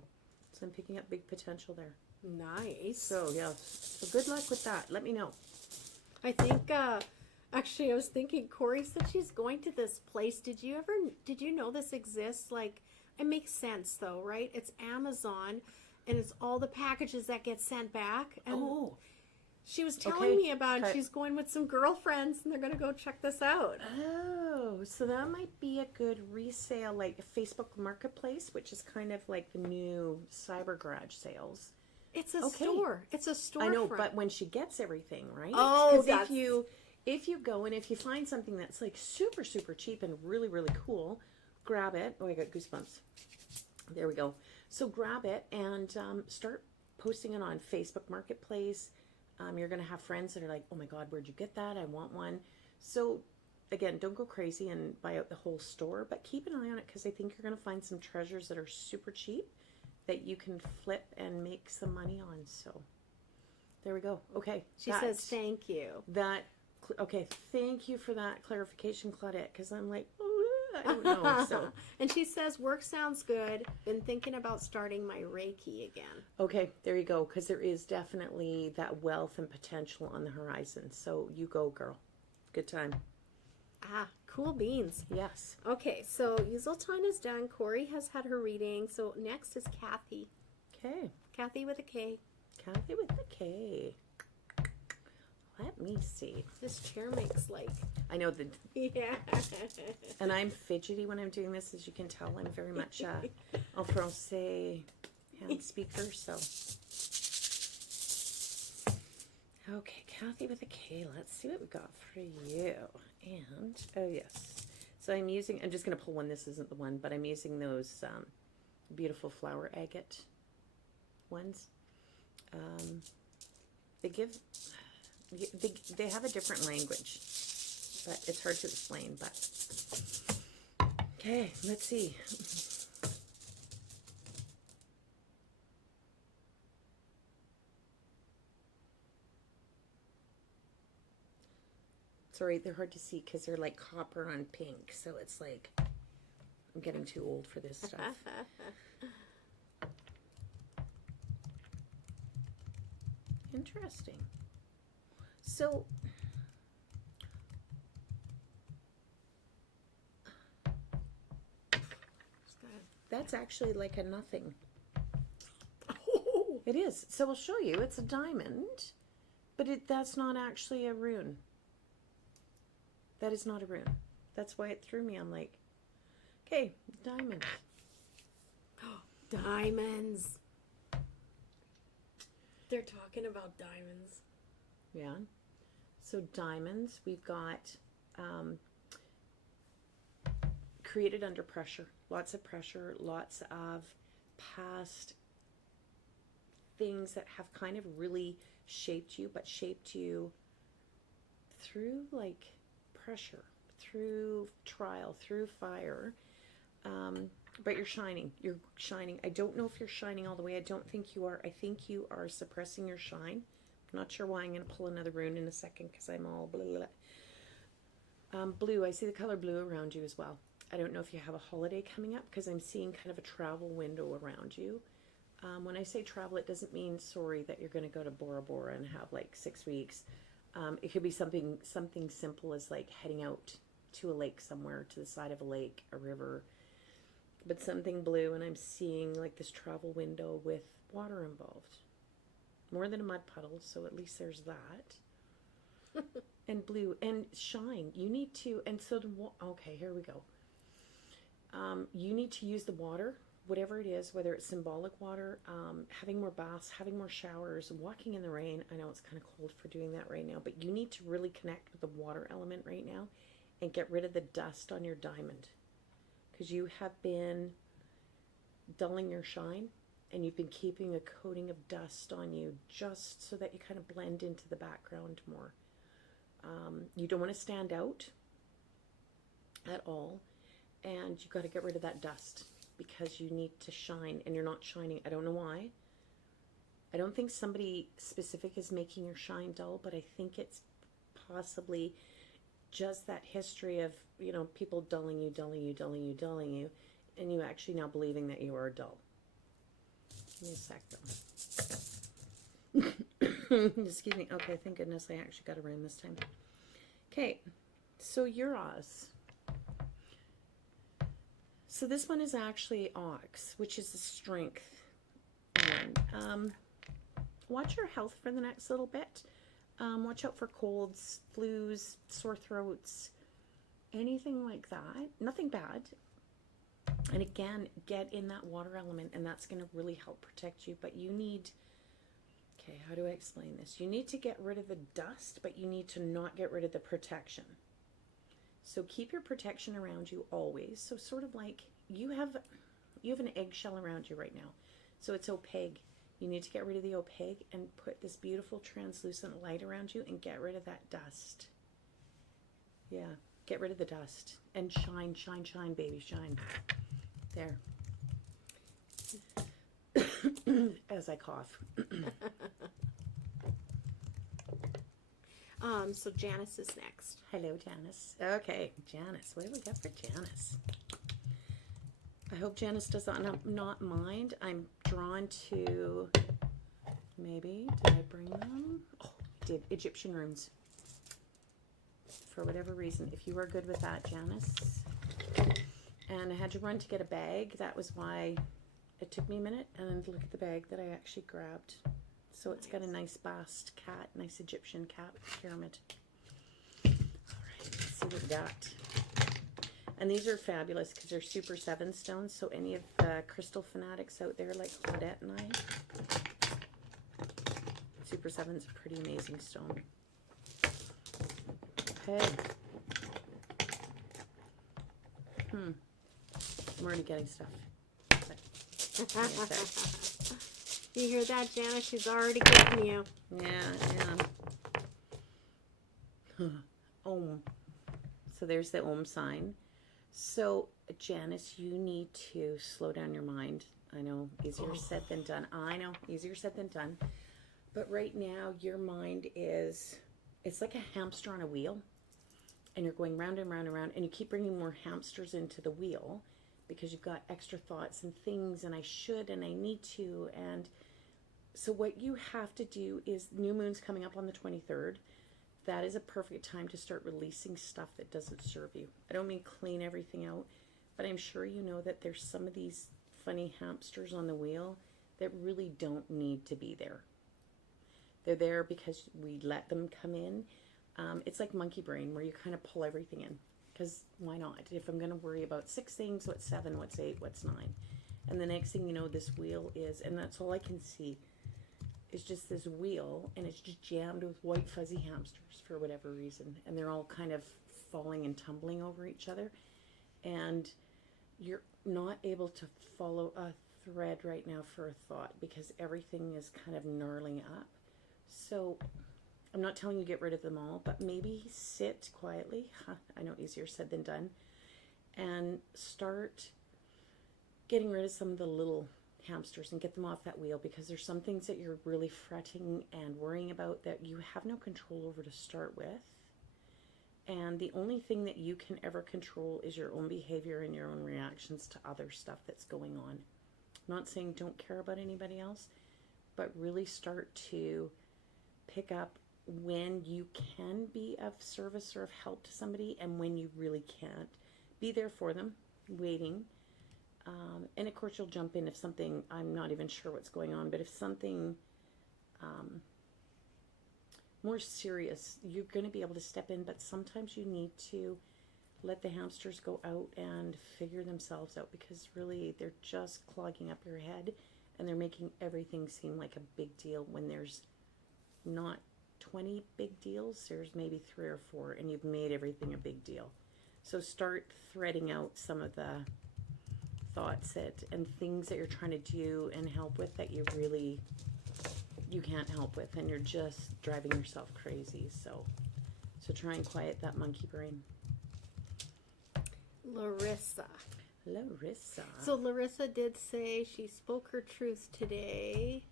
so I'm picking up big potential there. Nice. So yeah, so good luck with that. Let me know. I think, actually, I was thinking, Corey said she's going to this place. Did you know this exists? Like, it makes sense though, right? It's Amazon, and it's all the packages that get sent back. And Oh. she was telling me about it. She's going with some girlfriends, and they're going to go check this out. Oh, so that might be a good resale, like a Facebook Marketplace, which is kind of like the new cyber garage sales. It's a store. It's a storefront. I know, but when she gets everything, right? Oh, because if you go and if you find something that's like super, super cheap and really, really cool, grab it. Oh, I got goosebumps. There we go. So grab it and start posting it on Facebook Marketplace. You're going to have friends that are like, oh my God, where'd you get that? I want one. So again, don't go crazy and buy out the whole store, but keep an eye on it, because I think you're going to find some treasures that are super cheap that you can flip and make some money on. So there we go. Okay. She says thank you. Okay, thank you for that clarification, Claudette, because I'm like, I don't know. So and she says work sounds good. Been thinking about starting my Reiki again. Okay, there you go, because there is definitely that wealth and potential on the horizon. So you go, girl. Good time. Ah, cool beans. Yes. Okay, so usual time is done. Corey has had her reading. So next is Kathy. Okay. Kathy with a K. Kathy with the K. Let me see. This chair makes like... I know the... Yeah. And I'm fidgety when I'm doing this, as you can tell. I'm very much en français hand speaker, so... Okay, Kathy with a K. Let's see what we got for you. And, oh yes. So I'm just going to pull one. This isn't the one, but I'm using those beautiful flower agate ones. They have a different language, but it's hard to explain. But okay, let's see. Sorry, they're hard to see because they're like copper on pink, so it's like I'm getting too old for this stuff. Interesting. So, that's actually like a nothing. Oh. It is. So I'll show you. It's a diamond, but that's not actually a rune. That is not a rune. That's why it threw me. I'm like, okay, diamonds. Diamonds. They're talking about diamonds. Yeah. So diamonds, we've got created under pressure. Lots of pressure, lots of past things that have kind of really shaped you, but shaped you through like pressure, through trial, through fire. But you're shining. You're shining. I don't know if you're shining all the way. I don't think you are. I think you are suppressing your shine. I'm not sure why. I'm going to pull another rune in a second because I'm all blah, blah, blah. Blue. I see the color blue around you as well. I don't know if you have a holiday coming up because I'm seeing kind of a travel window around you. When I say travel, it doesn't mean, sorry, that you're going to go to Bora Bora and have like 6 weeks. It could be something simple as like heading out to a lake somewhere, to the side of a lake, a river, but something blue, and I'm seeing like this travel window with water involved. More than a mud puddle, so at least there's that. And blue, and shine. You need to, and so, okay, here we go. You need to use the water, whatever it is, whether it's symbolic water, having more baths, having more showers, walking in the rain. I know it's kind of cold for doing that right now, but you need to really connect with the water element right now and get rid of the dust on your diamond. Because you have been dulling your shine, and you've been keeping a coating of dust on you just so that you kind of blend into the background more. You don't want to stand out at all, and you've got to get rid of that dust because you need to shine, and you're not shining. I don't know why. I don't think somebody specific is making your shine dull, but I think it's possibly just that history of, you know, people dulling you, and you actually now believing that you are dull. Give me a sec, though. Excuse me. Okay, thank goodness I actually got a rune this time. Okay, so Uras. So this one is actually Ox, which is the strength. And, watch your health for the next little bit. Watch out for colds, flus, sore throats, anything like that. Nothing bad. And again, get in that water element, and that's going to really help protect you. But you need, okay, how do I explain this? You need to get rid of the dust, but you need to not get rid of the protection. So keep your protection around you always. So sort of like you have an eggshell around you right now. So it's opaque. You need to get rid of the opaque and put this beautiful translucent light around you and get rid of that dust. Yeah, get rid of the dust and shine, shine, shine, baby, shine. There. As I cough. So Janice is next. Hello, Janice. Okay, Janice. What do we got for Janice? I hope Janice does not mind. I'm drawn to, maybe, did I bring them? Oh, I did. Egyptian runes. For whatever reason. If you are good with that, Janice. And I had to run to get a bag. That was why it took me a minute. And then look at the bag that I actually grabbed. So it's got a nice bast cat, nice Egyptian cat pyramid. All right, let's see what we got. And these are fabulous because they're super 7 stones. So any of the crystal fanatics out there like Claudette and I, super 7's a pretty amazing stone. Okay. I'm already getting stuff. You hear that, Janice? She's already getting you. Yeah. Om. So there's the Om sign. So, Janice, you need to slow down your mind. I know, easier said than done. I know, easier said than done. But right now, your mind is, it's like a hamster on a wheel. And you're going round and round and round. And you keep bringing more hamsters into the wheel because you've got extra thoughts and things. And I should and I need to. And so what you have to do is, new moon's coming up on the 23rd. That is a perfect time to start releasing stuff that doesn't serve you. I don't mean clean everything out, but I'm sure you know that there's some of these funny hamsters on the wheel that really don't need to be there. They're there because we let them come in. It's like monkey brain, where you kind of pull everything in. Because why not? If I'm going to worry about 6 things, what's 7, what's 8, what's 9? And the next thing you know, this wheel is, and that's all I can see, is just this wheel, and it's just jammed with white fuzzy hamsters for whatever reason. And they're all kind of falling and tumbling over each other. And you're not able to follow a thread right now for a thought because everything is kind of gnarling up. So I'm not telling you get rid of them all, but maybe sit quietly. I know, easier said than done. And start getting rid of some of the little hamsters and get them off that wheel, because there's some things that you're really fretting and worrying about that you have no control over to start with. And the only thing that you can ever control is your own behavior and your own reactions to other stuff that's going on. I'm not saying don't care about anybody else, but really start to pick up when you can be of service or of help to somebody and when you really can't. Be there for them, waiting. And of course you'll jump in if something, I'm not even sure what's going on, but if something more serious, you're going to be able to step in, but sometimes you need to let the hamsters go out and figure themselves out, because really they're just clogging up your head and they're making everything seem like a big deal when there's not 20 big deals. There's maybe 3 or 4, and you've made everything a big deal. So start threading out some of the thoughts that and things that you're trying to do and help with that you can't help with, and you're just driving yourself crazy. So try and quiet that monkey brain. Larissa. So Larissa did say she spoke her truth today.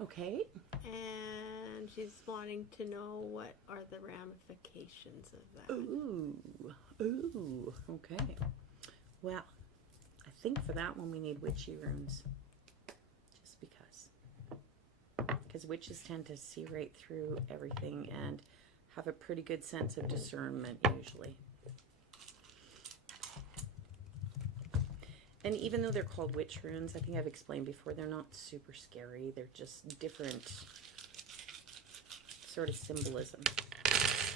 Okay. And she's wanting to know what are the ramifications of that. Ooh. Okay. Well, I think for that one we need witchy runes. Just because. Because witches tend to see right through everything and have a pretty good sense of discernment usually. And even though they're called witch runes, I think I've explained before, they're not super scary. They're just different sort of symbolism.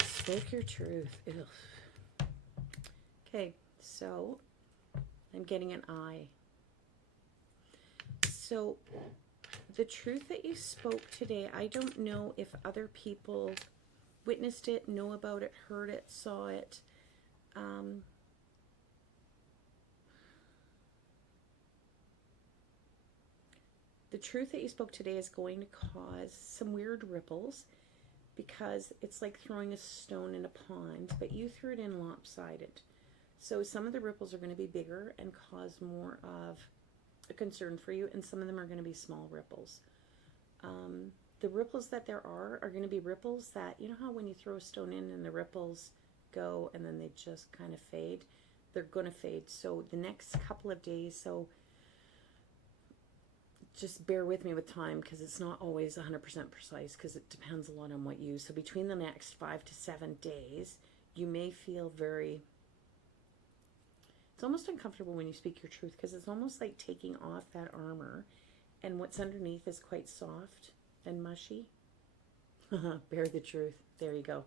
Spoke your truth. Ugh. Okay, so I'm getting an eye. So the truth that you spoke today, I don't know if other people witnessed it, know about it, heard it, saw it. The truth that you spoke today is going to cause some weird ripples, because it's like throwing a stone in a pond, but you threw it in lopsided. So some of the ripples are going to be bigger and cause more of a concern for you, and some of them are going to be small ripples. The ripples that there are going to be ripples that, you know how when you throw a stone in and the ripples go and then they just kind of fade? They're going to fade. So the next couple of days, so just bear with me with time, because it's not always 100% precise, because it depends a lot on what you use. So between the next 5 to 7 days, you may feel very, it's almost uncomfortable when you speak your truth, because it's almost like taking off that armor, and what's underneath is quite soft and mushy. Bear the truth. There you go.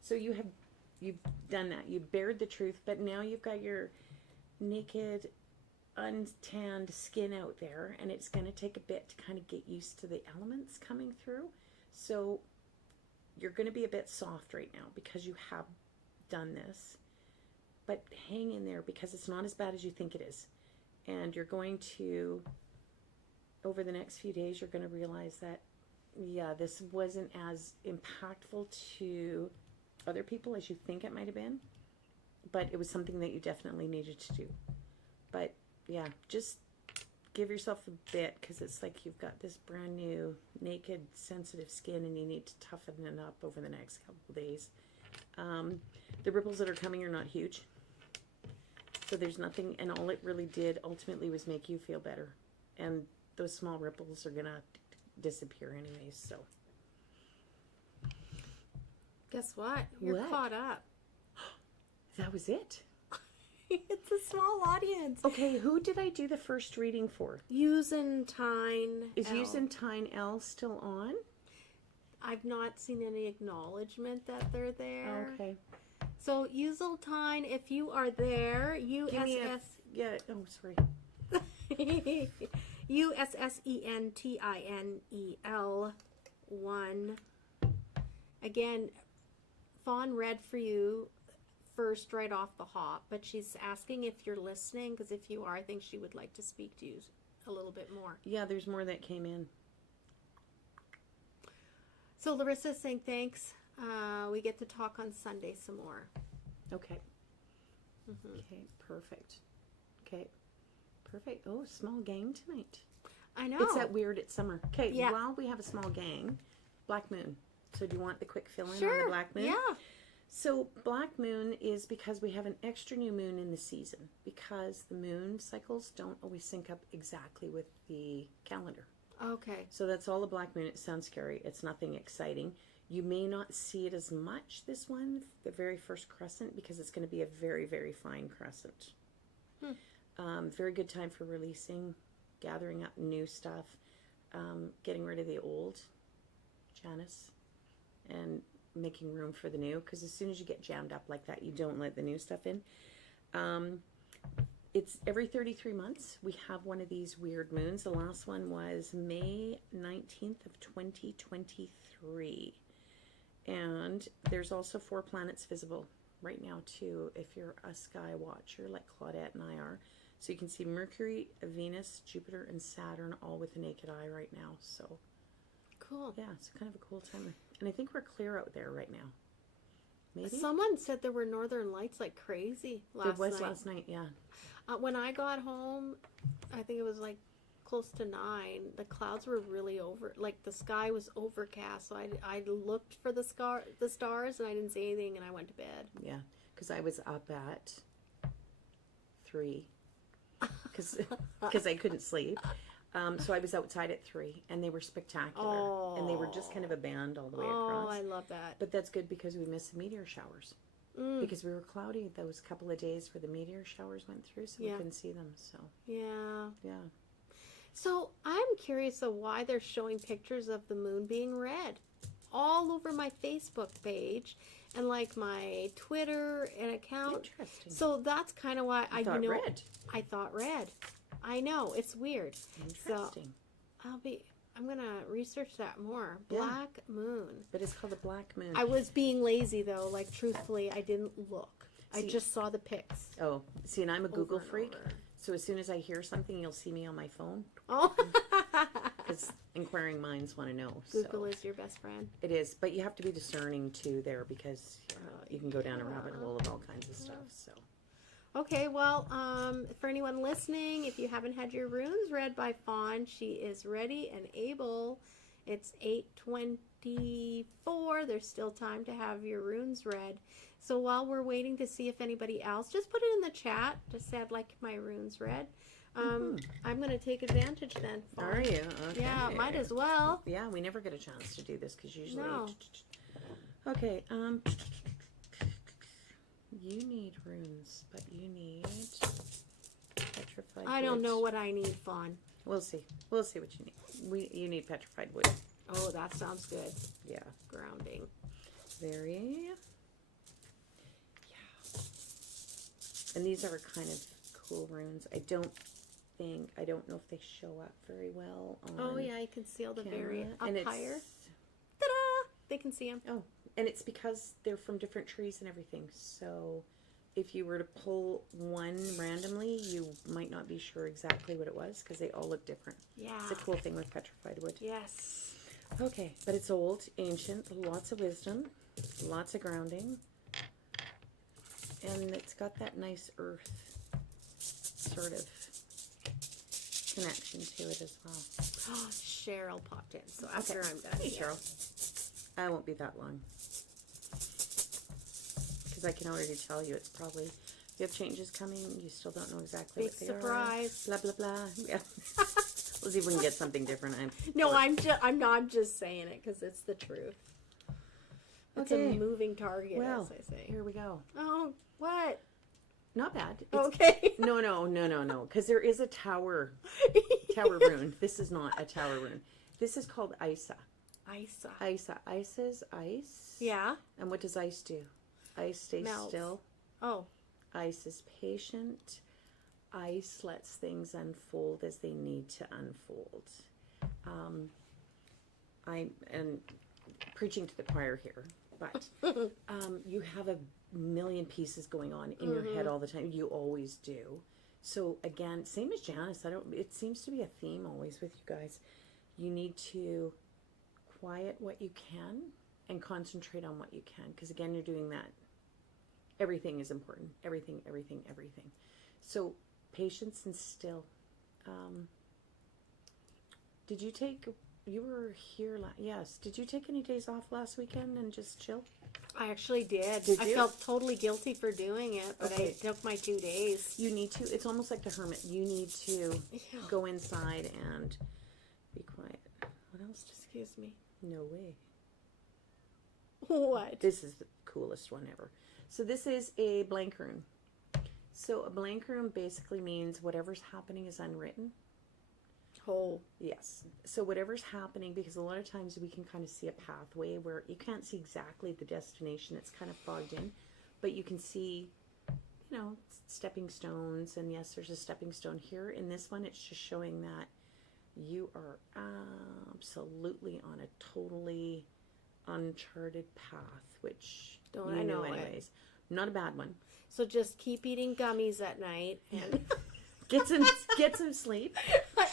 So you've done that. You bared the truth, but now you've got your naked, untanned skin out there, and it's going to take a bit to kind of get used to the elements coming through. So you're going to be a bit soft right now because you have done this, but hang in there, because it's not as bad as you think it is. And you're going to, over the next few days, you're going to realize that, yeah, this wasn't as impactful to other people as you think it might have been, but it was something that you definitely needed to do. But yeah, just give yourself a bit, because it's like you've got this brand new, naked, sensitive skin, and you need to toughen it up over the next couple of days. The ripples that are coming are not huge. So there's nothing, and all it really did ultimately was make you feel better. And those small ripples are going to disappear anyways, so. Guess what? You're caught up. That was it? It's a small audience. Okay, who did I do the first reading for? Usentine. Is L. Usentine L still on? I've not seen any acknowledgement that they're there. Okay. So Usentine, if you are there, Give me a... USS Yeah, oh, sorry. USSENTINEL 1. Again, Fawn read for you first right off the hop, but she's asking if you're listening, because if you are, I think she would like to speak to you a little bit more. Yeah, there's more that came in. So Larissa's saying thanks. We get to talk on Sunday some more. Okay. Okay, perfect. Okay, perfect. Oh, small gang tonight. I know. It's that weird, it's summer. Okay, Yeah. while we have a small gang, Black Moon. So do you want the quick fill-in on Sure. the Black Moon? Yeah. So Black Moon is because we have an extra new moon in the season, because the moon cycles don't always sync up exactly with the calendar. Okay. So that's all a Black Moon. It sounds scary. It's nothing exciting. You may not see it as much, this one, the very first crescent, because it's going to be a very, very fine crescent. Very good time for releasing, gathering up new stuff, getting rid of the old, Janice, and making room for the new, because as soon as you get jammed up like that, you don't let the new stuff in. It's every 33 months we have one of these weird moons. The last one was May 19th of 2023. And there's also 4 planets visible right now too, if you're a sky watcher like Claudette and I are. So you can see Mercury, Venus, Jupiter, and Saturn all with the naked eye right now. So Cool. yeah, it's kind of a cool time. And I think we're clear out there right now. Maybe? Someone said there were northern lights like crazy last There was night. last night, yeah. When I got home, I think it was like close to 9. The clouds were really over, like the sky was overcast. So I looked for the stars and I didn't see anything, and I went to bed. Yeah, because I was up at 3 because I couldn't sleep. So I was outside at 3, and they were spectacular. And they were just kind of a band all the way across. Oh, I love that. But that's good because we missed the meteor showers. Because we were cloudy those couple of days where the meteor showers went through, so we couldn't see them. So Yeah. yeah. So I'm curious of why they're showing pictures of the moon being red all over my Facebook page and like my Twitter and account. Interesting. So that's kind of why I thought red. I thought red. I know, it's weird. Interesting. So I'm gonna research that more. Yeah. Black moon. But it's called a Black Moon. I was being lazy though. Like truthfully, I didn't look. I See- just saw the pics. Oh, see, and I'm a Google and freak. over. So as soon as I hear something, you'll see me on my phone. Oh, Because inquiring minds want to know. Google so. is your best friend. It is, but you have to be discerning too there, because you can go down a rabbit hole of all kinds of stuff. So Okay, well, for anyone listening, if you haven't had your runes read by Fawn, she is ready and able. It's 8:24. There's still time to have your runes read. So while we're waiting to see if anybody else, just put it in the chat. Just say I'd like my runes read. I'm going to take advantage then. Fawn. are you? Okay. Yeah, might as well. Yeah, we never get a chance to do this because usually. No. Okay. You need runes, but you need petrified. I don't wood. know what I need, Fawn. We'll see. We'll see what you need. You need petrified wood. Oh, that sounds good. Yeah. Grounding. Very. Yeah. And these are kind of cool runes. I don't know if they show up very well on Oh, yeah, you can see all the very camera. up And it's- higher. Ta-da! They can see them. Oh, and it's because they're from different trees and everything. So if you were to pull one randomly, you might not be sure exactly what it was because they all look different. Yeah. It's a cool thing with petrified wood. Yes. Okay, but it's old, ancient, lots of wisdom, lots of grounding, and it's got that nice earth sort of connection to it as well. Oh, Cheryl popped in. So after I'm done. Hey, yeah. Cheryl. I won't be that long. Because I can already tell you it's probably, you have changes coming, you still don't know exactly Big what they surprise. are. Blah, blah, blah. Yeah. We'll see if we can get something different. I'm just saying it because it's the truth. It's Okay. a moving target, Well, as I say. here we go. Oh, what? not bad. Okay. No. Because there is a tower rune. This is not a tower rune. This is called Isa. Isa. Isa is ice. Yeah. And what does ice do? Ice stays Melts. still. Oh. Ice is patient. Ice lets things unfold as they need to unfold. I'm preaching to the choir here, but you have a million pieces going on in your head all the time. You always do. So again, same as Janice. It seems to be a theme always with you guys. You need to quiet what you can and concentrate on what you can, because again, you're doing that. Everything is important. Everything. So patience and still. Did you take? You were here. Yes. Did you take any days off last weekend and just chill? I actually did. Did I you? felt totally guilty for doing it, but Okay. I took my 2 days. You need to. It's almost like the hermit. You need to go inside and be quiet. What else? Excuse me. No way. What? This is the coolest one ever. So this is a blank rune. So a blank rune basically means whatever's happening is unwritten. Oh. Yes. So whatever's happening, because a lot of times we can kind of see a pathway where you can't see exactly the destination. It's kind of fogged in, but you can see, stepping stones. And yes, there's a stepping stone here. In this one, it's just showing that you are absolutely on a totally uncharted path, which I know anyways. Not a bad one. So just keep eating gummies at night and Get some sleep.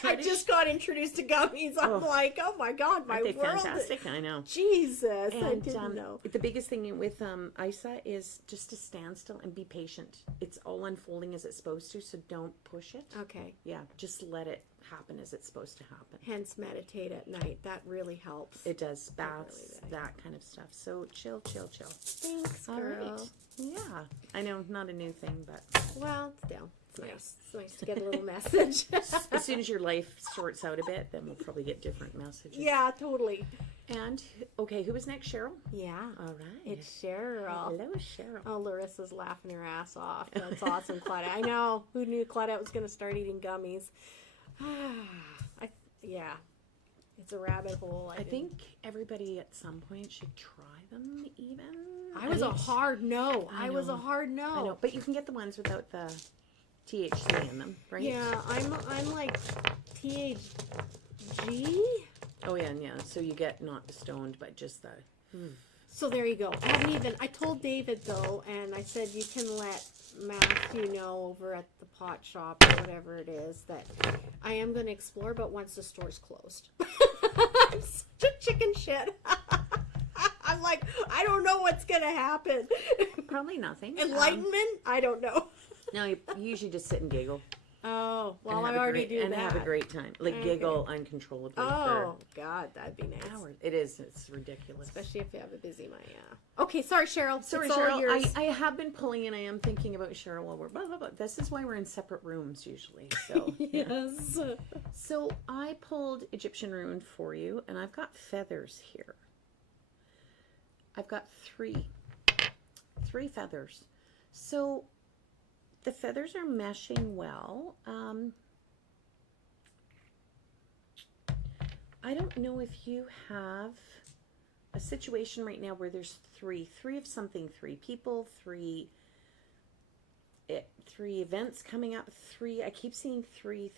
I just got introduced to gummies. I'm like, oh my God, my Aren't they world. fantastic? I know. Jesus, I And didn't know. the biggest thing with Isa is just to stand still and be patient. It's all unfolding as it's supposed to, so don't push it. Okay. Yeah, just let it happen as it's supposed to happen. Hence meditate at night. That really helps. It does. Baths, really does. that kind of stuff. So chill. Thanks, All girl. right. Yeah. I know, not a new thing, but Well, still, it's nice. It's nice to get a little message. as soon as your life sorts out a bit, then we'll probably get different messages. Yeah, totally. And, okay, who was next? Cheryl? Yeah. All right. It's Cheryl. Hello, Cheryl. Oh, Larissa's laughing her ass off. That's awesome, Claudette. I know. Who knew Claudette was going to start eating gummies? Yeah. It's a rabbit hole. I think everybody at some point should try them even. I was a hard no. I was a know. hard no. I know, but you can get the ones without the THC in them, right? Yeah, I'm like THG. Oh yeah, so you get not the stoned, but just the. So there you go. I told David though, and I said you can let Matthew know over at the pot shop or whatever it is that I am going to explore, but once the store's closed. I'm such a chicken shit. I'm like, I don't know what's going to happen. Probably nothing. Enlightenment? I don't know. No, you usually just sit and giggle. Oh, well, and I already do and that. have a great time. Like giggle uncontrollably. Oh, God, that'd be nice. For hours. It is. It's ridiculous. Especially if you have a busy mind. Yeah. Okay, sorry, Cheryl. Sorry, It's all Cheryl. yours. I have been pulling and I am thinking about Cheryl while we're blah, blah, blah. This is why we're in separate rooms usually. So, Yes. So I pulled Egyptian rune for you, and I've got feathers here. I've got three feathers. So the feathers are meshing well. I don't know if you have a situation right now where there's three of something, 3 people, three events coming up, I keep seeing 3,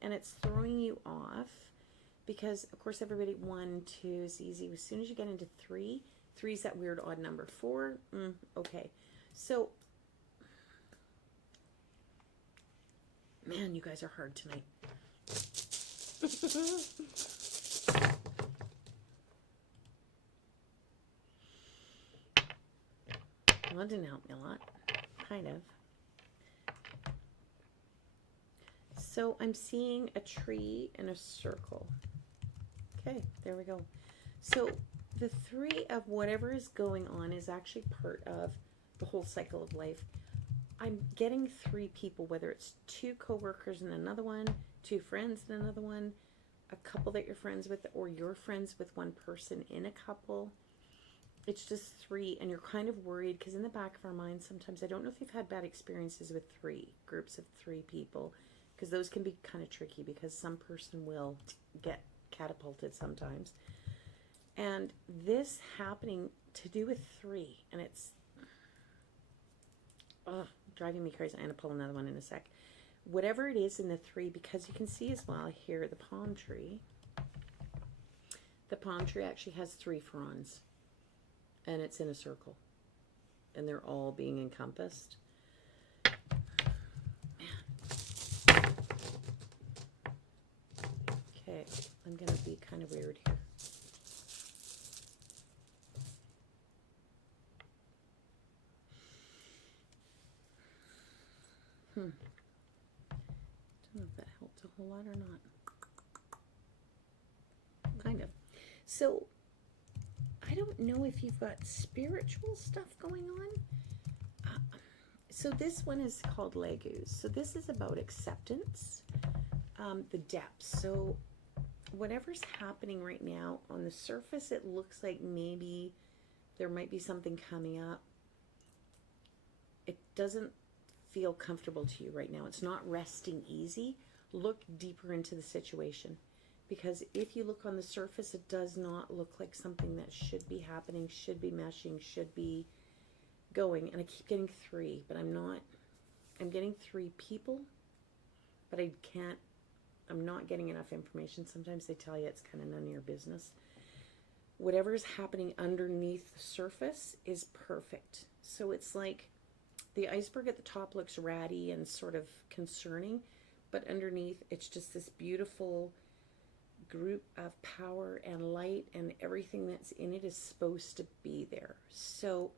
and it's throwing you off because, of course, everybody, 1, 2 is easy. As soon as you get into 3 is that weird odd number. 4, okay. So, man, you guys are hard tonight. Well, that didn't help me a lot. Kind of. So I'm seeing a tree and a circle. Okay, there we go. So the 3 of whatever is going on is actually part of the whole cycle of life. I'm getting 3 people, whether it's 2 coworkers and another one, 2 friends and another one, a couple that you're friends with, or you're friends with one person in a couple. it's just 3, and you're kind of worried because in the back of our minds sometimes, I don't know if you've had bad experiences with 3, groups of 3 people, because those can be kind of tricky because some person will get catapulted sometimes. And this happening to do with 3, and it's driving me crazy. I'm going to pull another one in a sec. Whatever it is in the 3, because you can see as well here the palm tree. The palm tree actually has 3 fronds, and it's in a circle, and they're all being encompassed. Man. Okay, I'm going to be kind of weird here. Don't know if that helped a whole lot or not. Kind of. So, I don't know if you've got spiritual stuff going on. So this one is called Legus. So this is about acceptance, the depths. So whatever's happening right now, on the surface, it looks like maybe there might be something coming up. It doesn't feel comfortable to you right now. It's not resting easy. Look deeper into the situation. Because if you look on the surface, it does not look like something that should be happening, should be meshing, should be going. And I keep getting 3, but I'm getting 3 people, but I'm not getting enough information. Sometimes they tell you it's kind of none of your business. Whatever is happening underneath the surface is perfect. So it's like the iceberg at the top looks ratty and sort of concerning, but underneath it's just this beautiful group of power and light, and everything that's in it is supposed to be there. So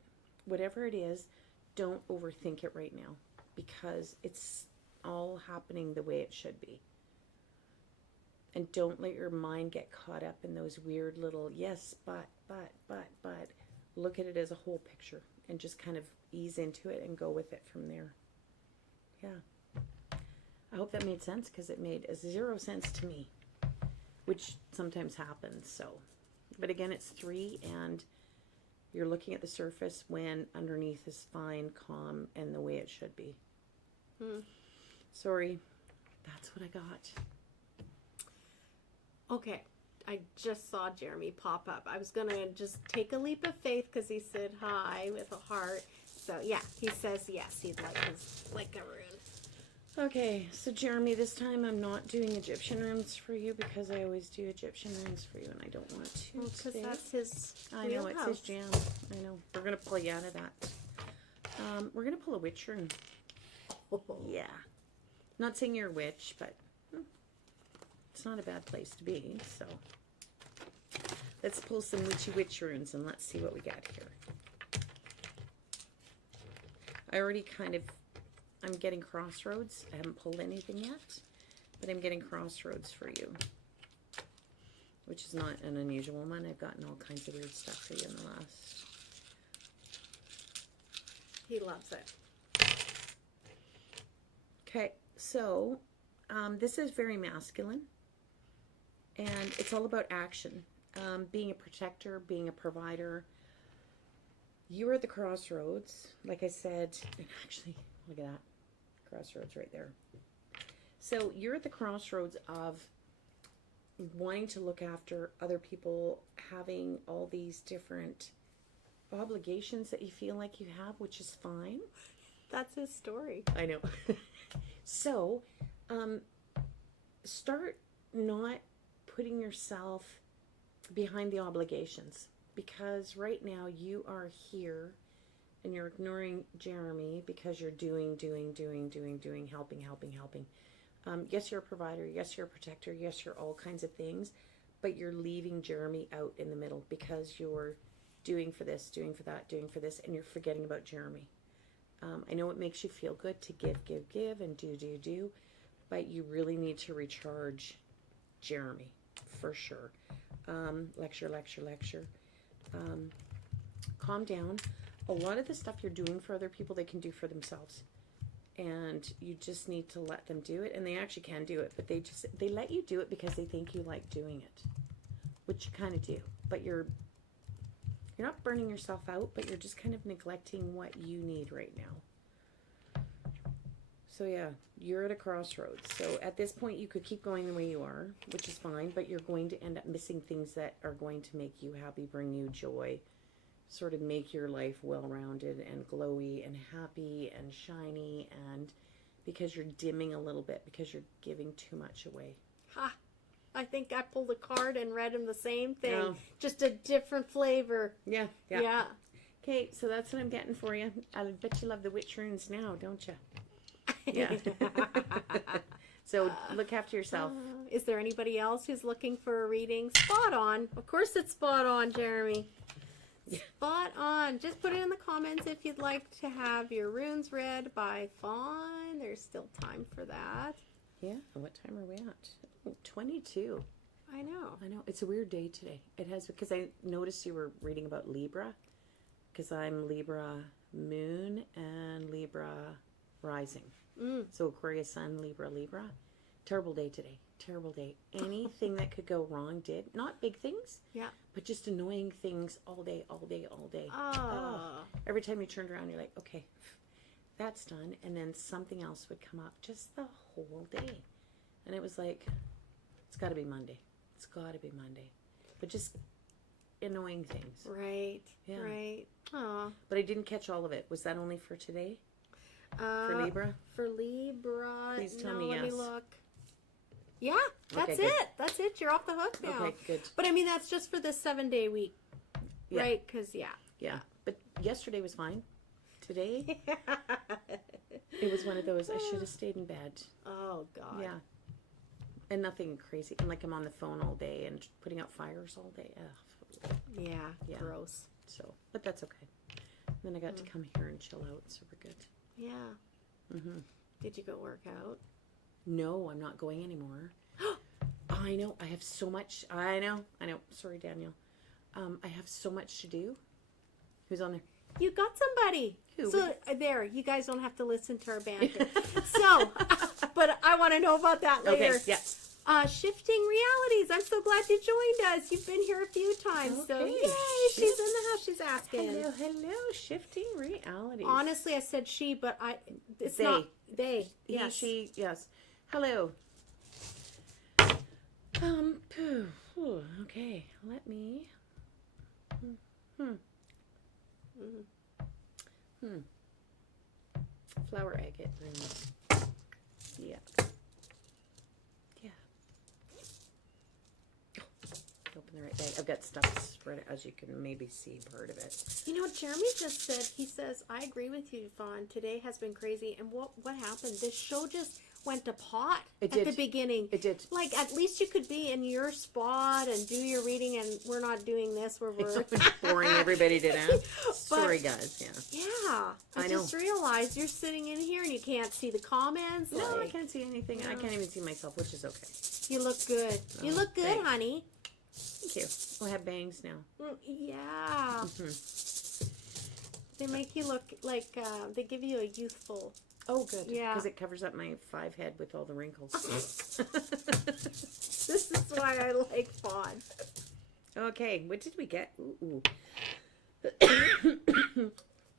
whatever it is, don't overthink it right now, because it's all happening the way it should be. And don't let your mind get caught up in those weird little yes, but. Look at it as a whole picture and just kind of ease into it and go with it from there. Yeah. I hope that made sense, because it made 0 sense to me, which sometimes happens. So, but again, it's 3, and you're looking at the surface when underneath is fine, calm, and the way it should be. Sorry, that's what I got. Okay, I just saw Jeremy pop up. I was going to just take a leap of faith because he said hi with a heart. So yeah, he says yes, he'd like a rune. Okay, so Jeremy, this time I'm not doing Egyptian runes for you, because I always do Egyptian runes for you, and I don't want to. Because that's his I know, it's his jam. I know. We're going to pull you out of that. We're going to pull a witch rune. Yeah. Not saying you're a witch, but it's not a bad place to be, so. Let's pull some witchy witch runes, and let's see what we got here. I already I'm getting crossroads. I haven't pulled anything yet, but I'm getting crossroads for you, which is not an unusual one. I've gotten all kinds of weird stuff for you in the last. He loves it. Okay, so this is very masculine, and it's all about action, being a protector, being a provider. You are at the crossroads, like I said, and actually, look at that. Crossroads right there. So you're at the crossroads of wanting to look after other people, having all these different obligations that you feel like you have, which is fine. That's his story. I know. So, start not putting yourself behind the obligations, because right now you are here and you're ignoring Jeremy because you're doing, helping. Yes, you're a provider. Yes, you're a protector. Yes, you're all kinds of things, but you're leaving Jeremy out in the middle because you're doing for this, doing for that, doing for this, and you're forgetting about Jeremy. I know it makes you feel good to give, and do, but you really need to recharge Jeremy, for sure. Lecture. Calm down. A lot of the stuff you're doing for other people, they can do for themselves. And you just need to let them do it. And they actually can do it, but they let you do it because they think you like doing it, which you kind of do. But You're not burning yourself out, but you're just kind of neglecting what you need right now. So yeah, you're at a crossroads. So at this point, you could keep going the way you are, which is fine, but you're going to end up missing things that are going to make you happy, bring you joy, sort of make your life well-rounded and glowy and happy and shiny, and because you're dimming a little bit because you're giving too much away. Ha! I think I pulled a card and read him the same thing, Oh. just a different flavor. Yeah. Yeah. Okay, so that's what I'm getting for you. I bet you love the witch runes now, don't you? Yeah. So look after yourself. Is there anybody else who's looking for a reading? Spot on. Of course it's spot on, Jeremy. Spot on. Just put it in the comments if you'd like to have your runes read by Fawn. There's still time for that. Yeah, what time are we at? Oh, 22. I know. I know. It's a weird day today. It has, because I noticed you were reading about Libra, because I'm Libra moon and Libra rising. So Aquarius sun, Libra, Libra. Terrible day today. Terrible day. Anything that could go wrong did. Not big things. Yeah. But just annoying things all day, all day, all day. Oh. Every time you turned around, you're like, okay, that's done. And then something else would come up just the whole day. And it was like, it's got to be Monday. It's got to be Monday. But just annoying things. Right. Yeah. Right. Aw. But I didn't catch all of it. Was that only for today? For Libra? For Libra. Please tell no, me let me yes. look. Yeah, that's Okay, good. it. That's it. You're off the hook now. Okay, good. But I mean, that's just for this 7-day week. Yeah. Right? Because, Yeah. But yesterday was fine. Today, it was one of those, I should have stayed in bed. Oh, God. Yeah. And nothing crazy. And like I'm on the phone all day and putting out fires all day. Ugh. Yeah. Gross. So, but that's okay. And then I got to come here and chill out, so we're good. Yeah. Did you go work out? No, I'm not going anymore. I know. I have so much. I know. Sorry, Daniel. I have so much to do. Who's on there? You got somebody. Who? So there, you guys don't have to listen to our banter. So, but I want to know about that later. Okay, yeah. Shifting realities. I'm so glad you joined us. You've been here a few times. So, Okay. yay, she's in the house. She's asking. Hello. Shifting realities. Honestly, I said she, but it's They. not they. He, Yes. she, yes. Hello. Okay, let me. Flower agate rings. Yeah. Yeah. Open the right bag. I've got stuff spread, as you can maybe see part of it. You know, Jeremy just said, he says, I agree with you, Fawn. Today has been crazy. And what happened? This show just went to pot It at did. the beginning. It did. Like, at least you could be in your spot and do your reading, and we're not doing this where we're... Boring everybody to death. Sorry, guys. Yeah. Yeah. I I know. just realized you're sitting in here and you can't see the comments. No, I like, can't see anything. I can't even see myself, which is okay. You look good. You look good, thanks. honey. Thank you. I have bangs now. Yeah. They make you look like, they give you a youthful... Oh, good. Yeah. Because it covers up my 5 head with all the wrinkles. This is why I like Fawn. Okay, what did we get? Ooh.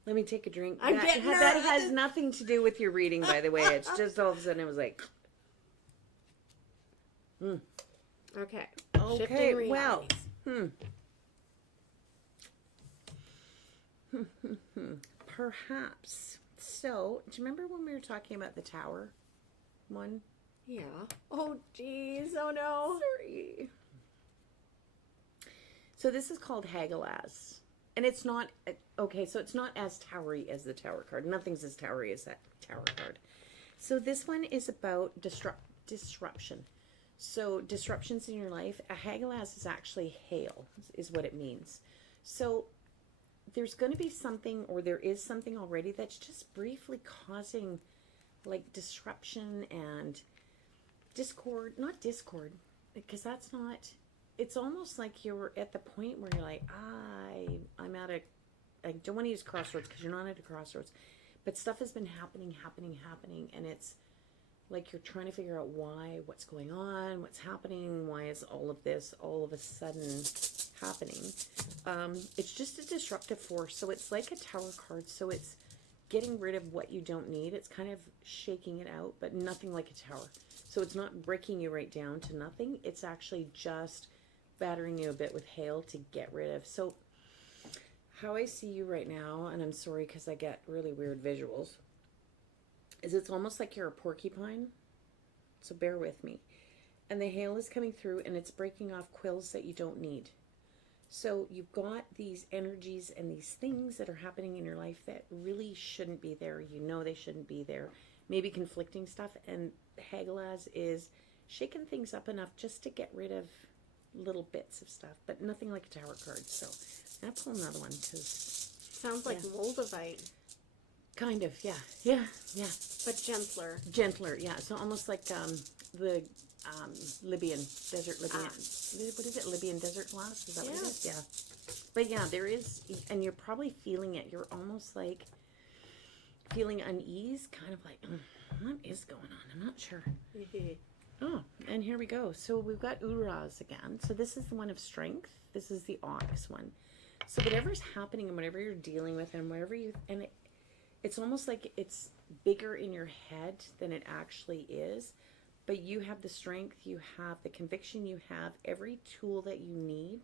Let me take a drink. I'm that, getting that nervous. has nothing to do with your reading, by the way. It's just all of a sudden it was like... Okay. Okay, Shifting well. realities. Perhaps. So, do you remember when we were talking about the tower one? Yeah. Oh, geez. Oh, no. Sorry. So this is called Hagalaz. And it's not, okay, so it's not as towery as the tower card. Nothing's as towery as that tower card. So this one is about disruption. So disruptions in your life. A Hagalaz is actually hail, is what it means. So there's going to be something, or there is something already that's just briefly causing like disruption and discord. Not discord, because that's not... It's almost like you're at the point where you're like, I'm at a... I don't want to use crossroads because you're not at a crossroads. But stuff has been happening. And it's like you're trying to figure out why, what's going on, what's happening, why is all of this all of a sudden happening. It's just a disruptive force. So it's like a Tower card. So it's getting rid of what you don't need. It's kind of shaking it out, but nothing like a tower. So it's not breaking you right down to nothing. It's actually just battering you a bit with hail to get rid of. So how I see you right now, and I'm sorry because I get really weird visuals, is it's almost like you're a porcupine. So bear with me. And the hail is coming through and it's breaking off quills that you don't need. So you've got these energies and these things that are happening in your life that really shouldn't be there. You know they shouldn't be there. Maybe conflicting stuff. And Hagalaz is shaking things up enough just to get rid of little bits of stuff, but nothing like a Tower card. So I'm going to pull another one because... Sounds like Moldavite. Kind of, yeah. Yeah, yeah. But gentler. Gentler, yeah. So almost like the Libyan, desert Libyan. What is it? Libyan desert glass? Is that what it is? Yeah. But yeah, there is, and you're probably feeling it. You're almost like feeling unease, kind of like, what is going on? I'm not sure. Oh, and here we go. So we've got Uraz again. So this is the one of strength. This is the Onyx one. So whatever's happening and whatever you're dealing with and whatever you, and it's almost like it's bigger in your head than it actually is. But you have the strength, you have the conviction, you have every tool that you need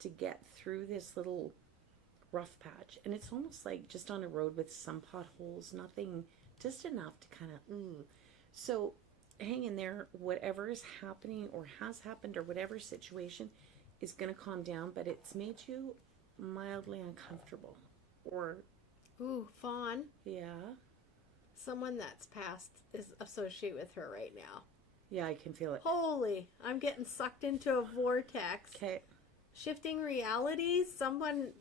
to get through this little rough patch. And it's almost like just on a road with some potholes, nothing, just enough to kind of, So hang in there. Whatever is happening or has happened or whatever situation is going to calm down, but it's made you mildly uncomfortable. Or, Ooh, Fawn. yeah. Someone that's passed is associated with her right now. Yeah, I can feel it. Holy, I'm getting sucked into a vortex. Okay. Shifting realities. Someone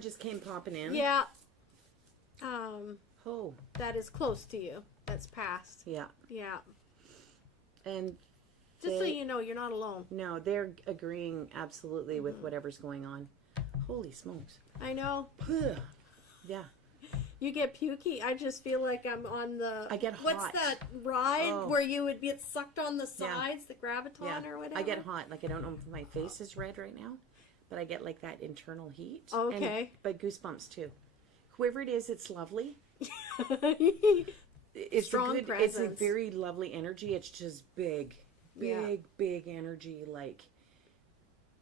just came popping in. Yeah. Oh. That is close to you. That's passed. Yeah. Yeah. And just so you know, you're not alone. No, they're agreeing absolutely with whatever's going on. Holy smokes. I know. Yeah. You get pukey. I just feel like I'm on the... I get hot. What's that ride where you would get sucked on the sides, the graviton or whatever? I get hot. Like, I don't know if my face is red right now, but I get like that internal heat. Okay. But goosebumps too. Whoever it is, it's lovely. It's Strong presence. It's a very lovely energy. It's just big energy. Like,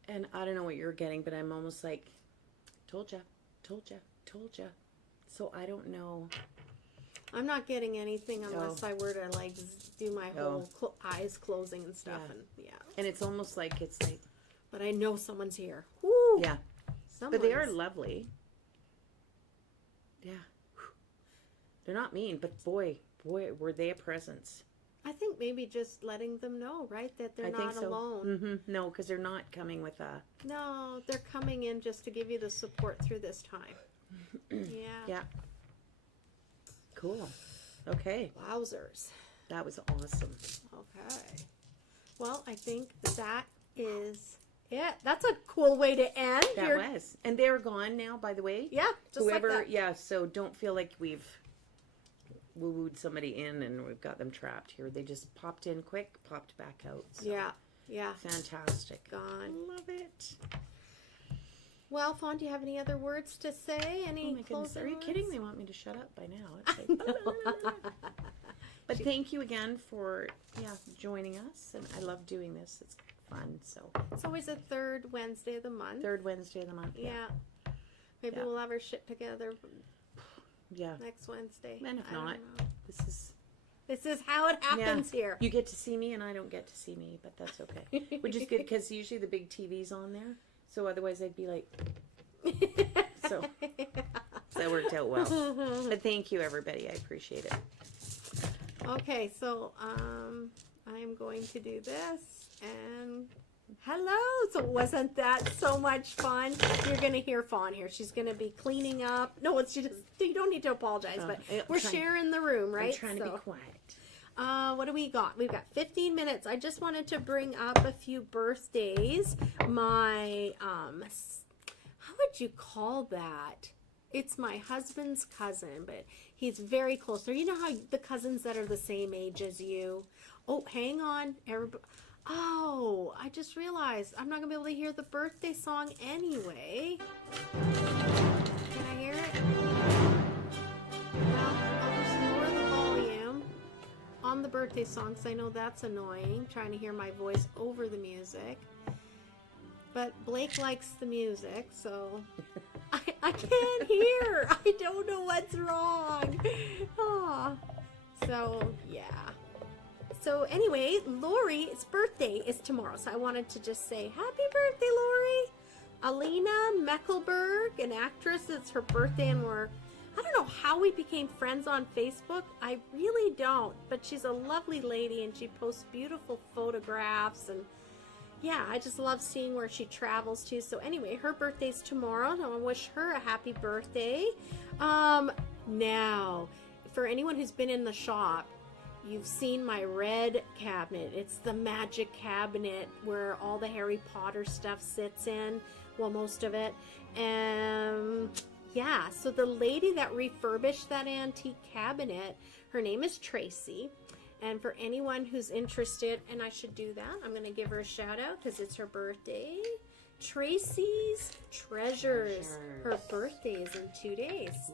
and I don't know what you're getting, but I'm almost like, told ya. So I don't know. I'm not getting anything unless I were to like do my whole eyes closing and stuff. Yeah. And it's almost like it's like. But I know someone's here. Woo! Yeah. But they are lovely. Yeah. They're not mean, but boy, were they a presence. I think maybe just letting them know, right, that they're not alone. Mm-hmm. No, because they're not coming with a... No, they're coming in just to give you the support through this time. Yeah. Cool. Okay. Wowzers. That was awesome. Okay. Well, I think that is it. That's a cool way to end. That was. And they're gone now, by the way. Yeah, just Whoever, like that. Yeah, so don't feel like we've woo-wooed somebody in and we've got them trapped here. They just popped in quick, popped back out. So. Yeah. Fantastic. Gone. Love it. Well, Fawn, do you have any other words to say? Any closing Are you words? kidding? They want me to shut up by now. It's like, But thank you again for joining us. And I love doing this. It's fun. So it's always the third Wednesday of the month. Third Wednesday of the month. Yeah. Maybe we'll have our shit together next Wednesday. And if not, this is how it happens here. You get to see me and I don't get to see me, but that's okay. Which is good because usually the big TV's on there. So otherwise I'd be like, so that worked out well. But thank you, everybody. I appreciate it. Okay, so I'm going to do this and hello. So wasn't that so much fun? You're going to hear Fawn here. She's going to be cleaning up. No, you don't need to apologize, but we're sharing the room, right? I'm trying to be quiet. What do we got? We've got 15 minutes. I just wanted to bring up a few birthdays. My, how would you call that? It's my husband's cousin, but he's very close. So you know how the cousins that are the same age as you? Oh, hang on. Oh, I just realized I'm not going to be able to hear the birthday song anyway. Can I hear it? Well, I'll just lower the volume on the birthday song because I know that's annoying, trying to hear my voice over the music. But Blake likes the music, so I can't hear. I don't know what's wrong. Oh. So, yeah. So, anyway, Lori's birthday is tomorrow. So, I wanted to just say, happy birthday, Lori. Alina Meckelberg, an actress, it's her birthday, and I don't know how we became friends on Facebook. I really don't. But she's a lovely lady, and she posts beautiful photographs, and yeah, I just love seeing where she travels to. So anyway, her birthday's tomorrow, and I want to wish her a happy birthday. Now, for anyone who's been in the shop, you've seen my red cabinet. It's the magic cabinet where all the Harry Potter stuff sits in. Well, most of it. Yeah, so the lady that refurbished that antique cabinet, her name is Tracy. And for anyone who's interested, and I should do that, I'm going to give her a shout out because it's her birthday. Tracy's Treasures. Her birthday is in 2 days.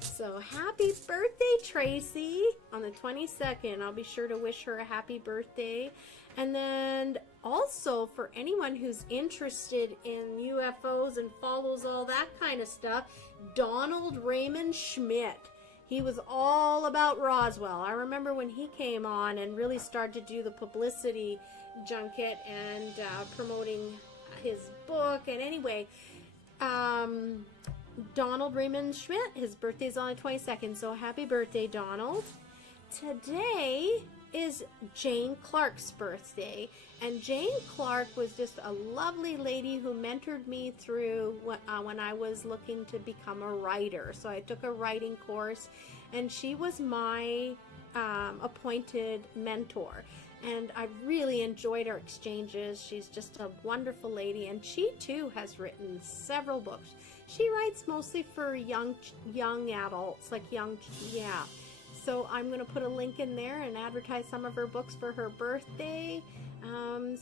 So happy birthday, Tracy, on the 22nd. I'll be sure to wish her a happy birthday. And then also for anyone who's interested in UFOs and follows all that kind of stuff, Donald Raymond Schmidt. He was all about Roswell. I remember when he came on and really started to do the publicity junket and promoting his book. And anyway, Donald Raymond Schmidt, his birthday's on the 22nd, so happy birthday, Donald. Today is Jane Clark's birthday, and Jane Clark was just a lovely lady who mentored me through when I was looking to become a writer. So I took a writing course, and she was my appointed mentor. And I really enjoyed our exchanges. She's just a wonderful lady, and she too has written several books. She writes mostly for young adults, like yeah. So I'm going to put a link in there and advertise some of her books for her birthday.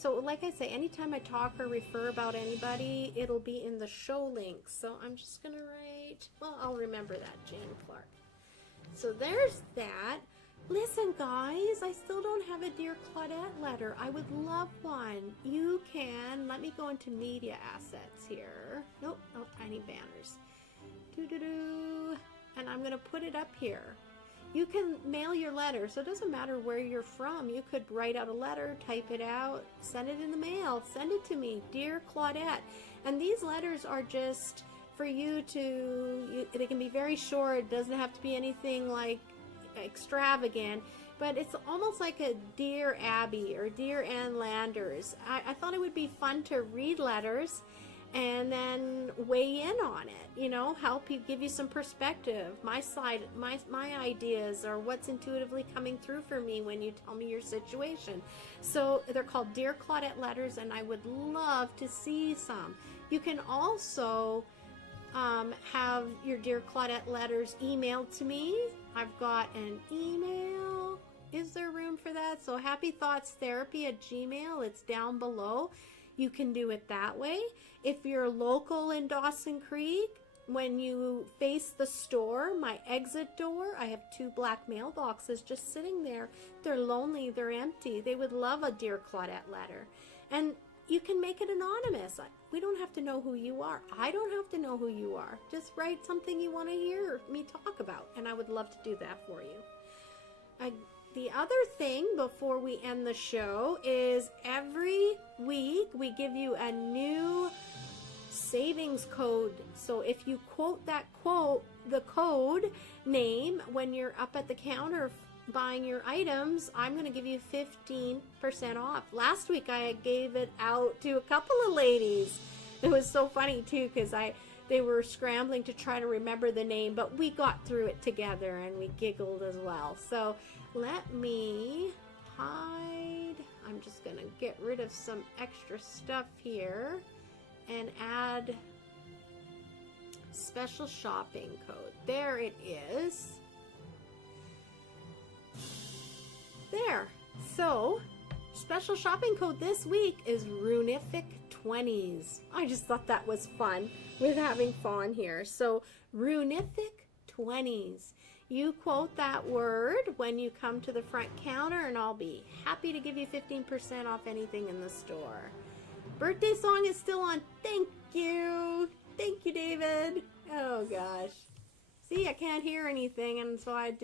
So like I say, anytime I talk or refer about anybody, it'll be in the show links. So I'm just going to write, well, I'll remember that, Jane Clark. So there's that. Listen, guys, I still don't have a Dear Claudette letter. I would love one. You can, let me go into media assets here. Nope, I need banners. And I'm going to put it up here. You can mail your letter, so it doesn't matter where you're from. You could write out a letter, type it out, send it in the mail, send it to me, Dear Claudette. And these letters are just for you to, they can be very short. It doesn't have to be anything like extravagant, but it's almost like a Dear Abby or Dear Ann Landers. I thought it would be fun to read letters and then weigh in on it, you know, help you, give you some perspective, my side, my ideas, or what's intuitively coming through for me when you tell me your situation. So they're called Dear Claudette letters, and I would love to see some. You can also have your Dear Claudette letters emailed to me. I've got an email. Is there room for that? So happythoughtstherapy@gmail. It's down below. You can do it that way. If you're local in Dawson Creek, when you face the store, my exit door, I have 2 black mailboxes just sitting there. They're lonely, they're empty. They would love a Dear Claudette letter. And you can make it anonymous. We don't have to know who you are. I don't have to know who you are. Just write something you want to hear me talk about, and I would love to do that for you. The other thing before we end the show is every week we give you a new savings code. So if you quote the code name when you're up at the counter buying your items, I'm going to give you 15% off. Last week I gave it out to a couple of ladies. It was so funny too because they were scrambling to try to remember the name, but we got through it together and we giggled as well. So let me hide. I'm just going to get rid of some extra stuff here and add special shopping code. There it is. There. So special shopping code this week is Runific20s. I just thought that was fun with having Fawn here. So Runific20s. You quote that word when you come to the front counter and I'll be happy to give you 15% off anything in the store. Birthday song is still on. Thank you. Thank you, David. Oh gosh. See, I can't hear anything, and so I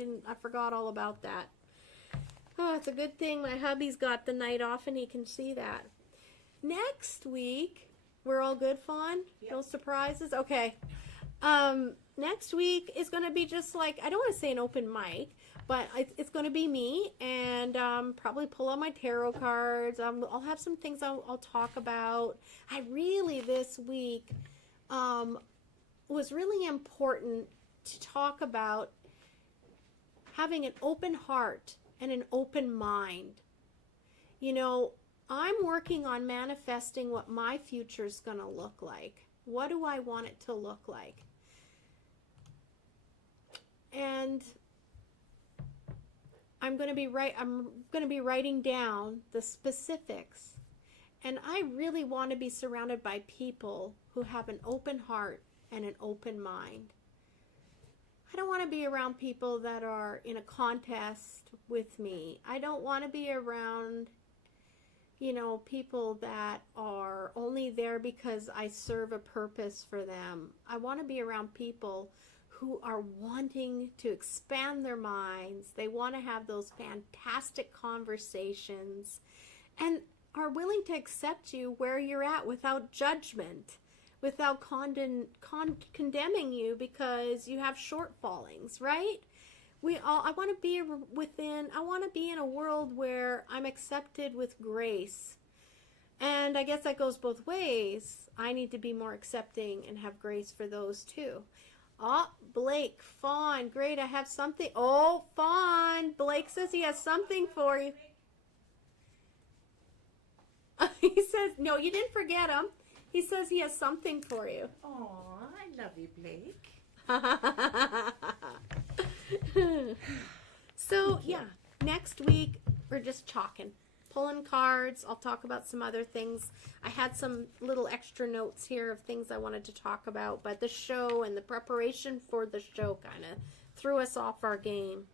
forgot all about that. Oh, it's a good thing my hubby's got the night off and he can see that. Next week, we're all good, Fawn? Yep. No surprises? Okay. Next week is going to be just like, I don't want to say an open mic, but it's going to be me, and probably pull out my tarot cards. I'll have some things I'll talk about. This week was really important to talk about having an open heart and an open mind. You know, I'm working on manifesting what my future is going to look like. What do I want it to look like? And I'm going to be writing down the specifics. And I really want to be surrounded by people who have an open heart and an open mind. I don't want to be around people that are in a contest with me. I don't want to be around, people that are only there because I serve a purpose for them. I want to be around people who are wanting to expand their minds. They want to have those fantastic conversations and are willing to accept you where you're at without judgment, without condemning you because you have shortfallings, right? I want to be in a world where I'm accepted with grace. And I guess that goes both ways. I need to be more accepting and have grace for those too. Oh, Blake, Fawn, great, I have something. Oh, Fawn, Blake says he has something for you. He says, no, you didn't forget him. He says he has something for you. Oh, I love you, Blake. So, yeah, next week we're just chalking, pulling cards. I'll talk about some other things. I had some little extra notes here of things I wanted to talk about, but the show and the preparation for the show kind of threw us off our game.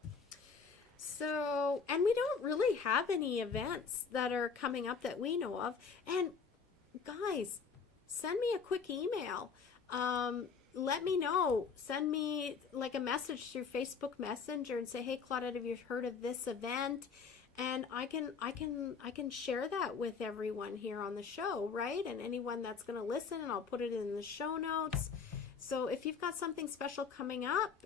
So, and we don't really have any events that are coming up that we know of. And guys, send me a quick email. Let me know. Send me like a message through Facebook Messenger and say, "Hey, Claudette, have you heard of this event?" And I can share that with everyone here on the show, right? And anyone that's going to listen, and I'll put it in the show notes. So if you've got something special coming up,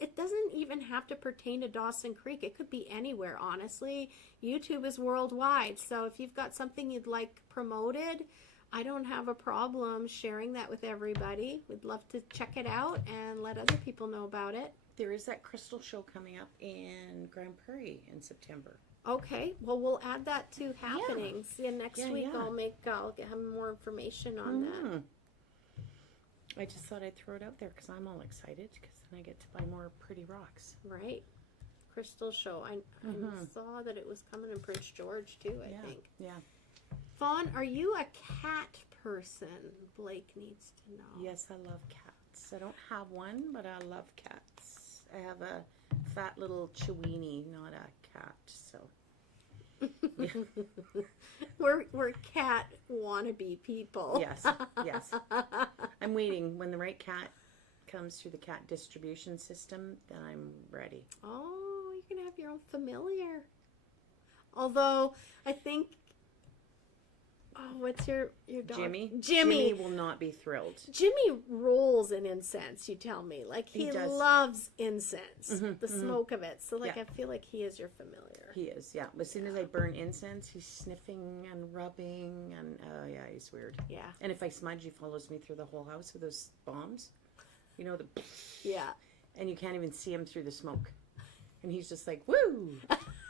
it doesn't even have to pertain to Dawson Creek. It could be anywhere, honestly. YouTube is worldwide. So if you've got something you'd like promoted, I don't have a problem sharing that with everybody. We'd love to check it out and let other people know about it. There is that crystal show coming up in Grand Prairie in September. Okay, well, we'll add that to happenings. Yeah, next week I'll have more information on that. I just thought I'd throw it out there because I'm all excited because then I get to buy more pretty rocks. Right. Crystal show. I saw that it was coming in Prince George too, I think. Yeah. Fawn, are you a cat person? Blake needs to know. Yes, I love cats. I don't have one, but I love cats. I have a fat little Chiweenie, not a cat, so. We're cat wannabe people. Yes. I'm waiting. When the right cat comes through the cat distribution system, then I'm ready. Oh, you can have your own familiar. Although, I think... Oh, what's your dog? Jimmy. Jimmy. Jimmy will not be thrilled. Jimmy rolls in incense, you tell me. Like, he loves incense, the smoke of it. So, like, I feel like he is your familiar. He is, yeah. As soon as I burn incense, he's sniffing and rubbing, and, he's weird. Yeah. And if I smudge, he follows me through the whole house with those bombs. You know, Yeah. And you can't even see him through the smoke. And he's just like, woo!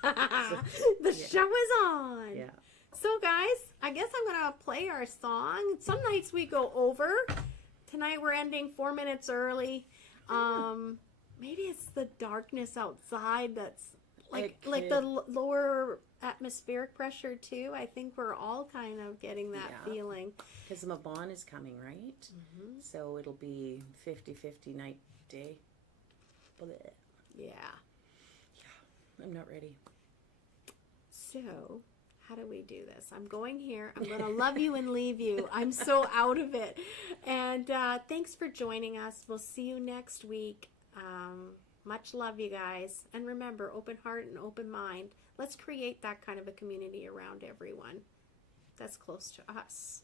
The show is on. Yeah. So, guys, I guess I'm going to play our song. Some nights we go over. Tonight we're ending 4 minutes early. Maybe it's the darkness outside that's like the lower atmospheric pressure too. I think we're all kind of getting that feeling. Because the Mabon is coming, right? Mm-hmm. So it'll be 50-50 night, day. Blech. Yeah. Yeah, I'm not ready. So, how do we do this? I'm going here. I'm going to love you and leave you. I'm so out of it. And thanks for joining us. We'll see you next week. Much love, you guys. And remember, open heart and open mind. Let's create that kind of a community around everyone that's close to us.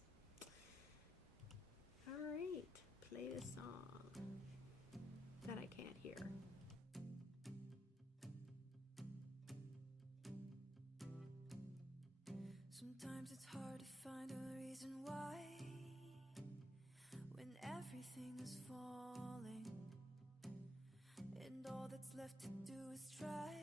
All right. Play the song that I can't hear. Sometimes it's hard to find a reason why, when everything is falling and all that's left to do is try.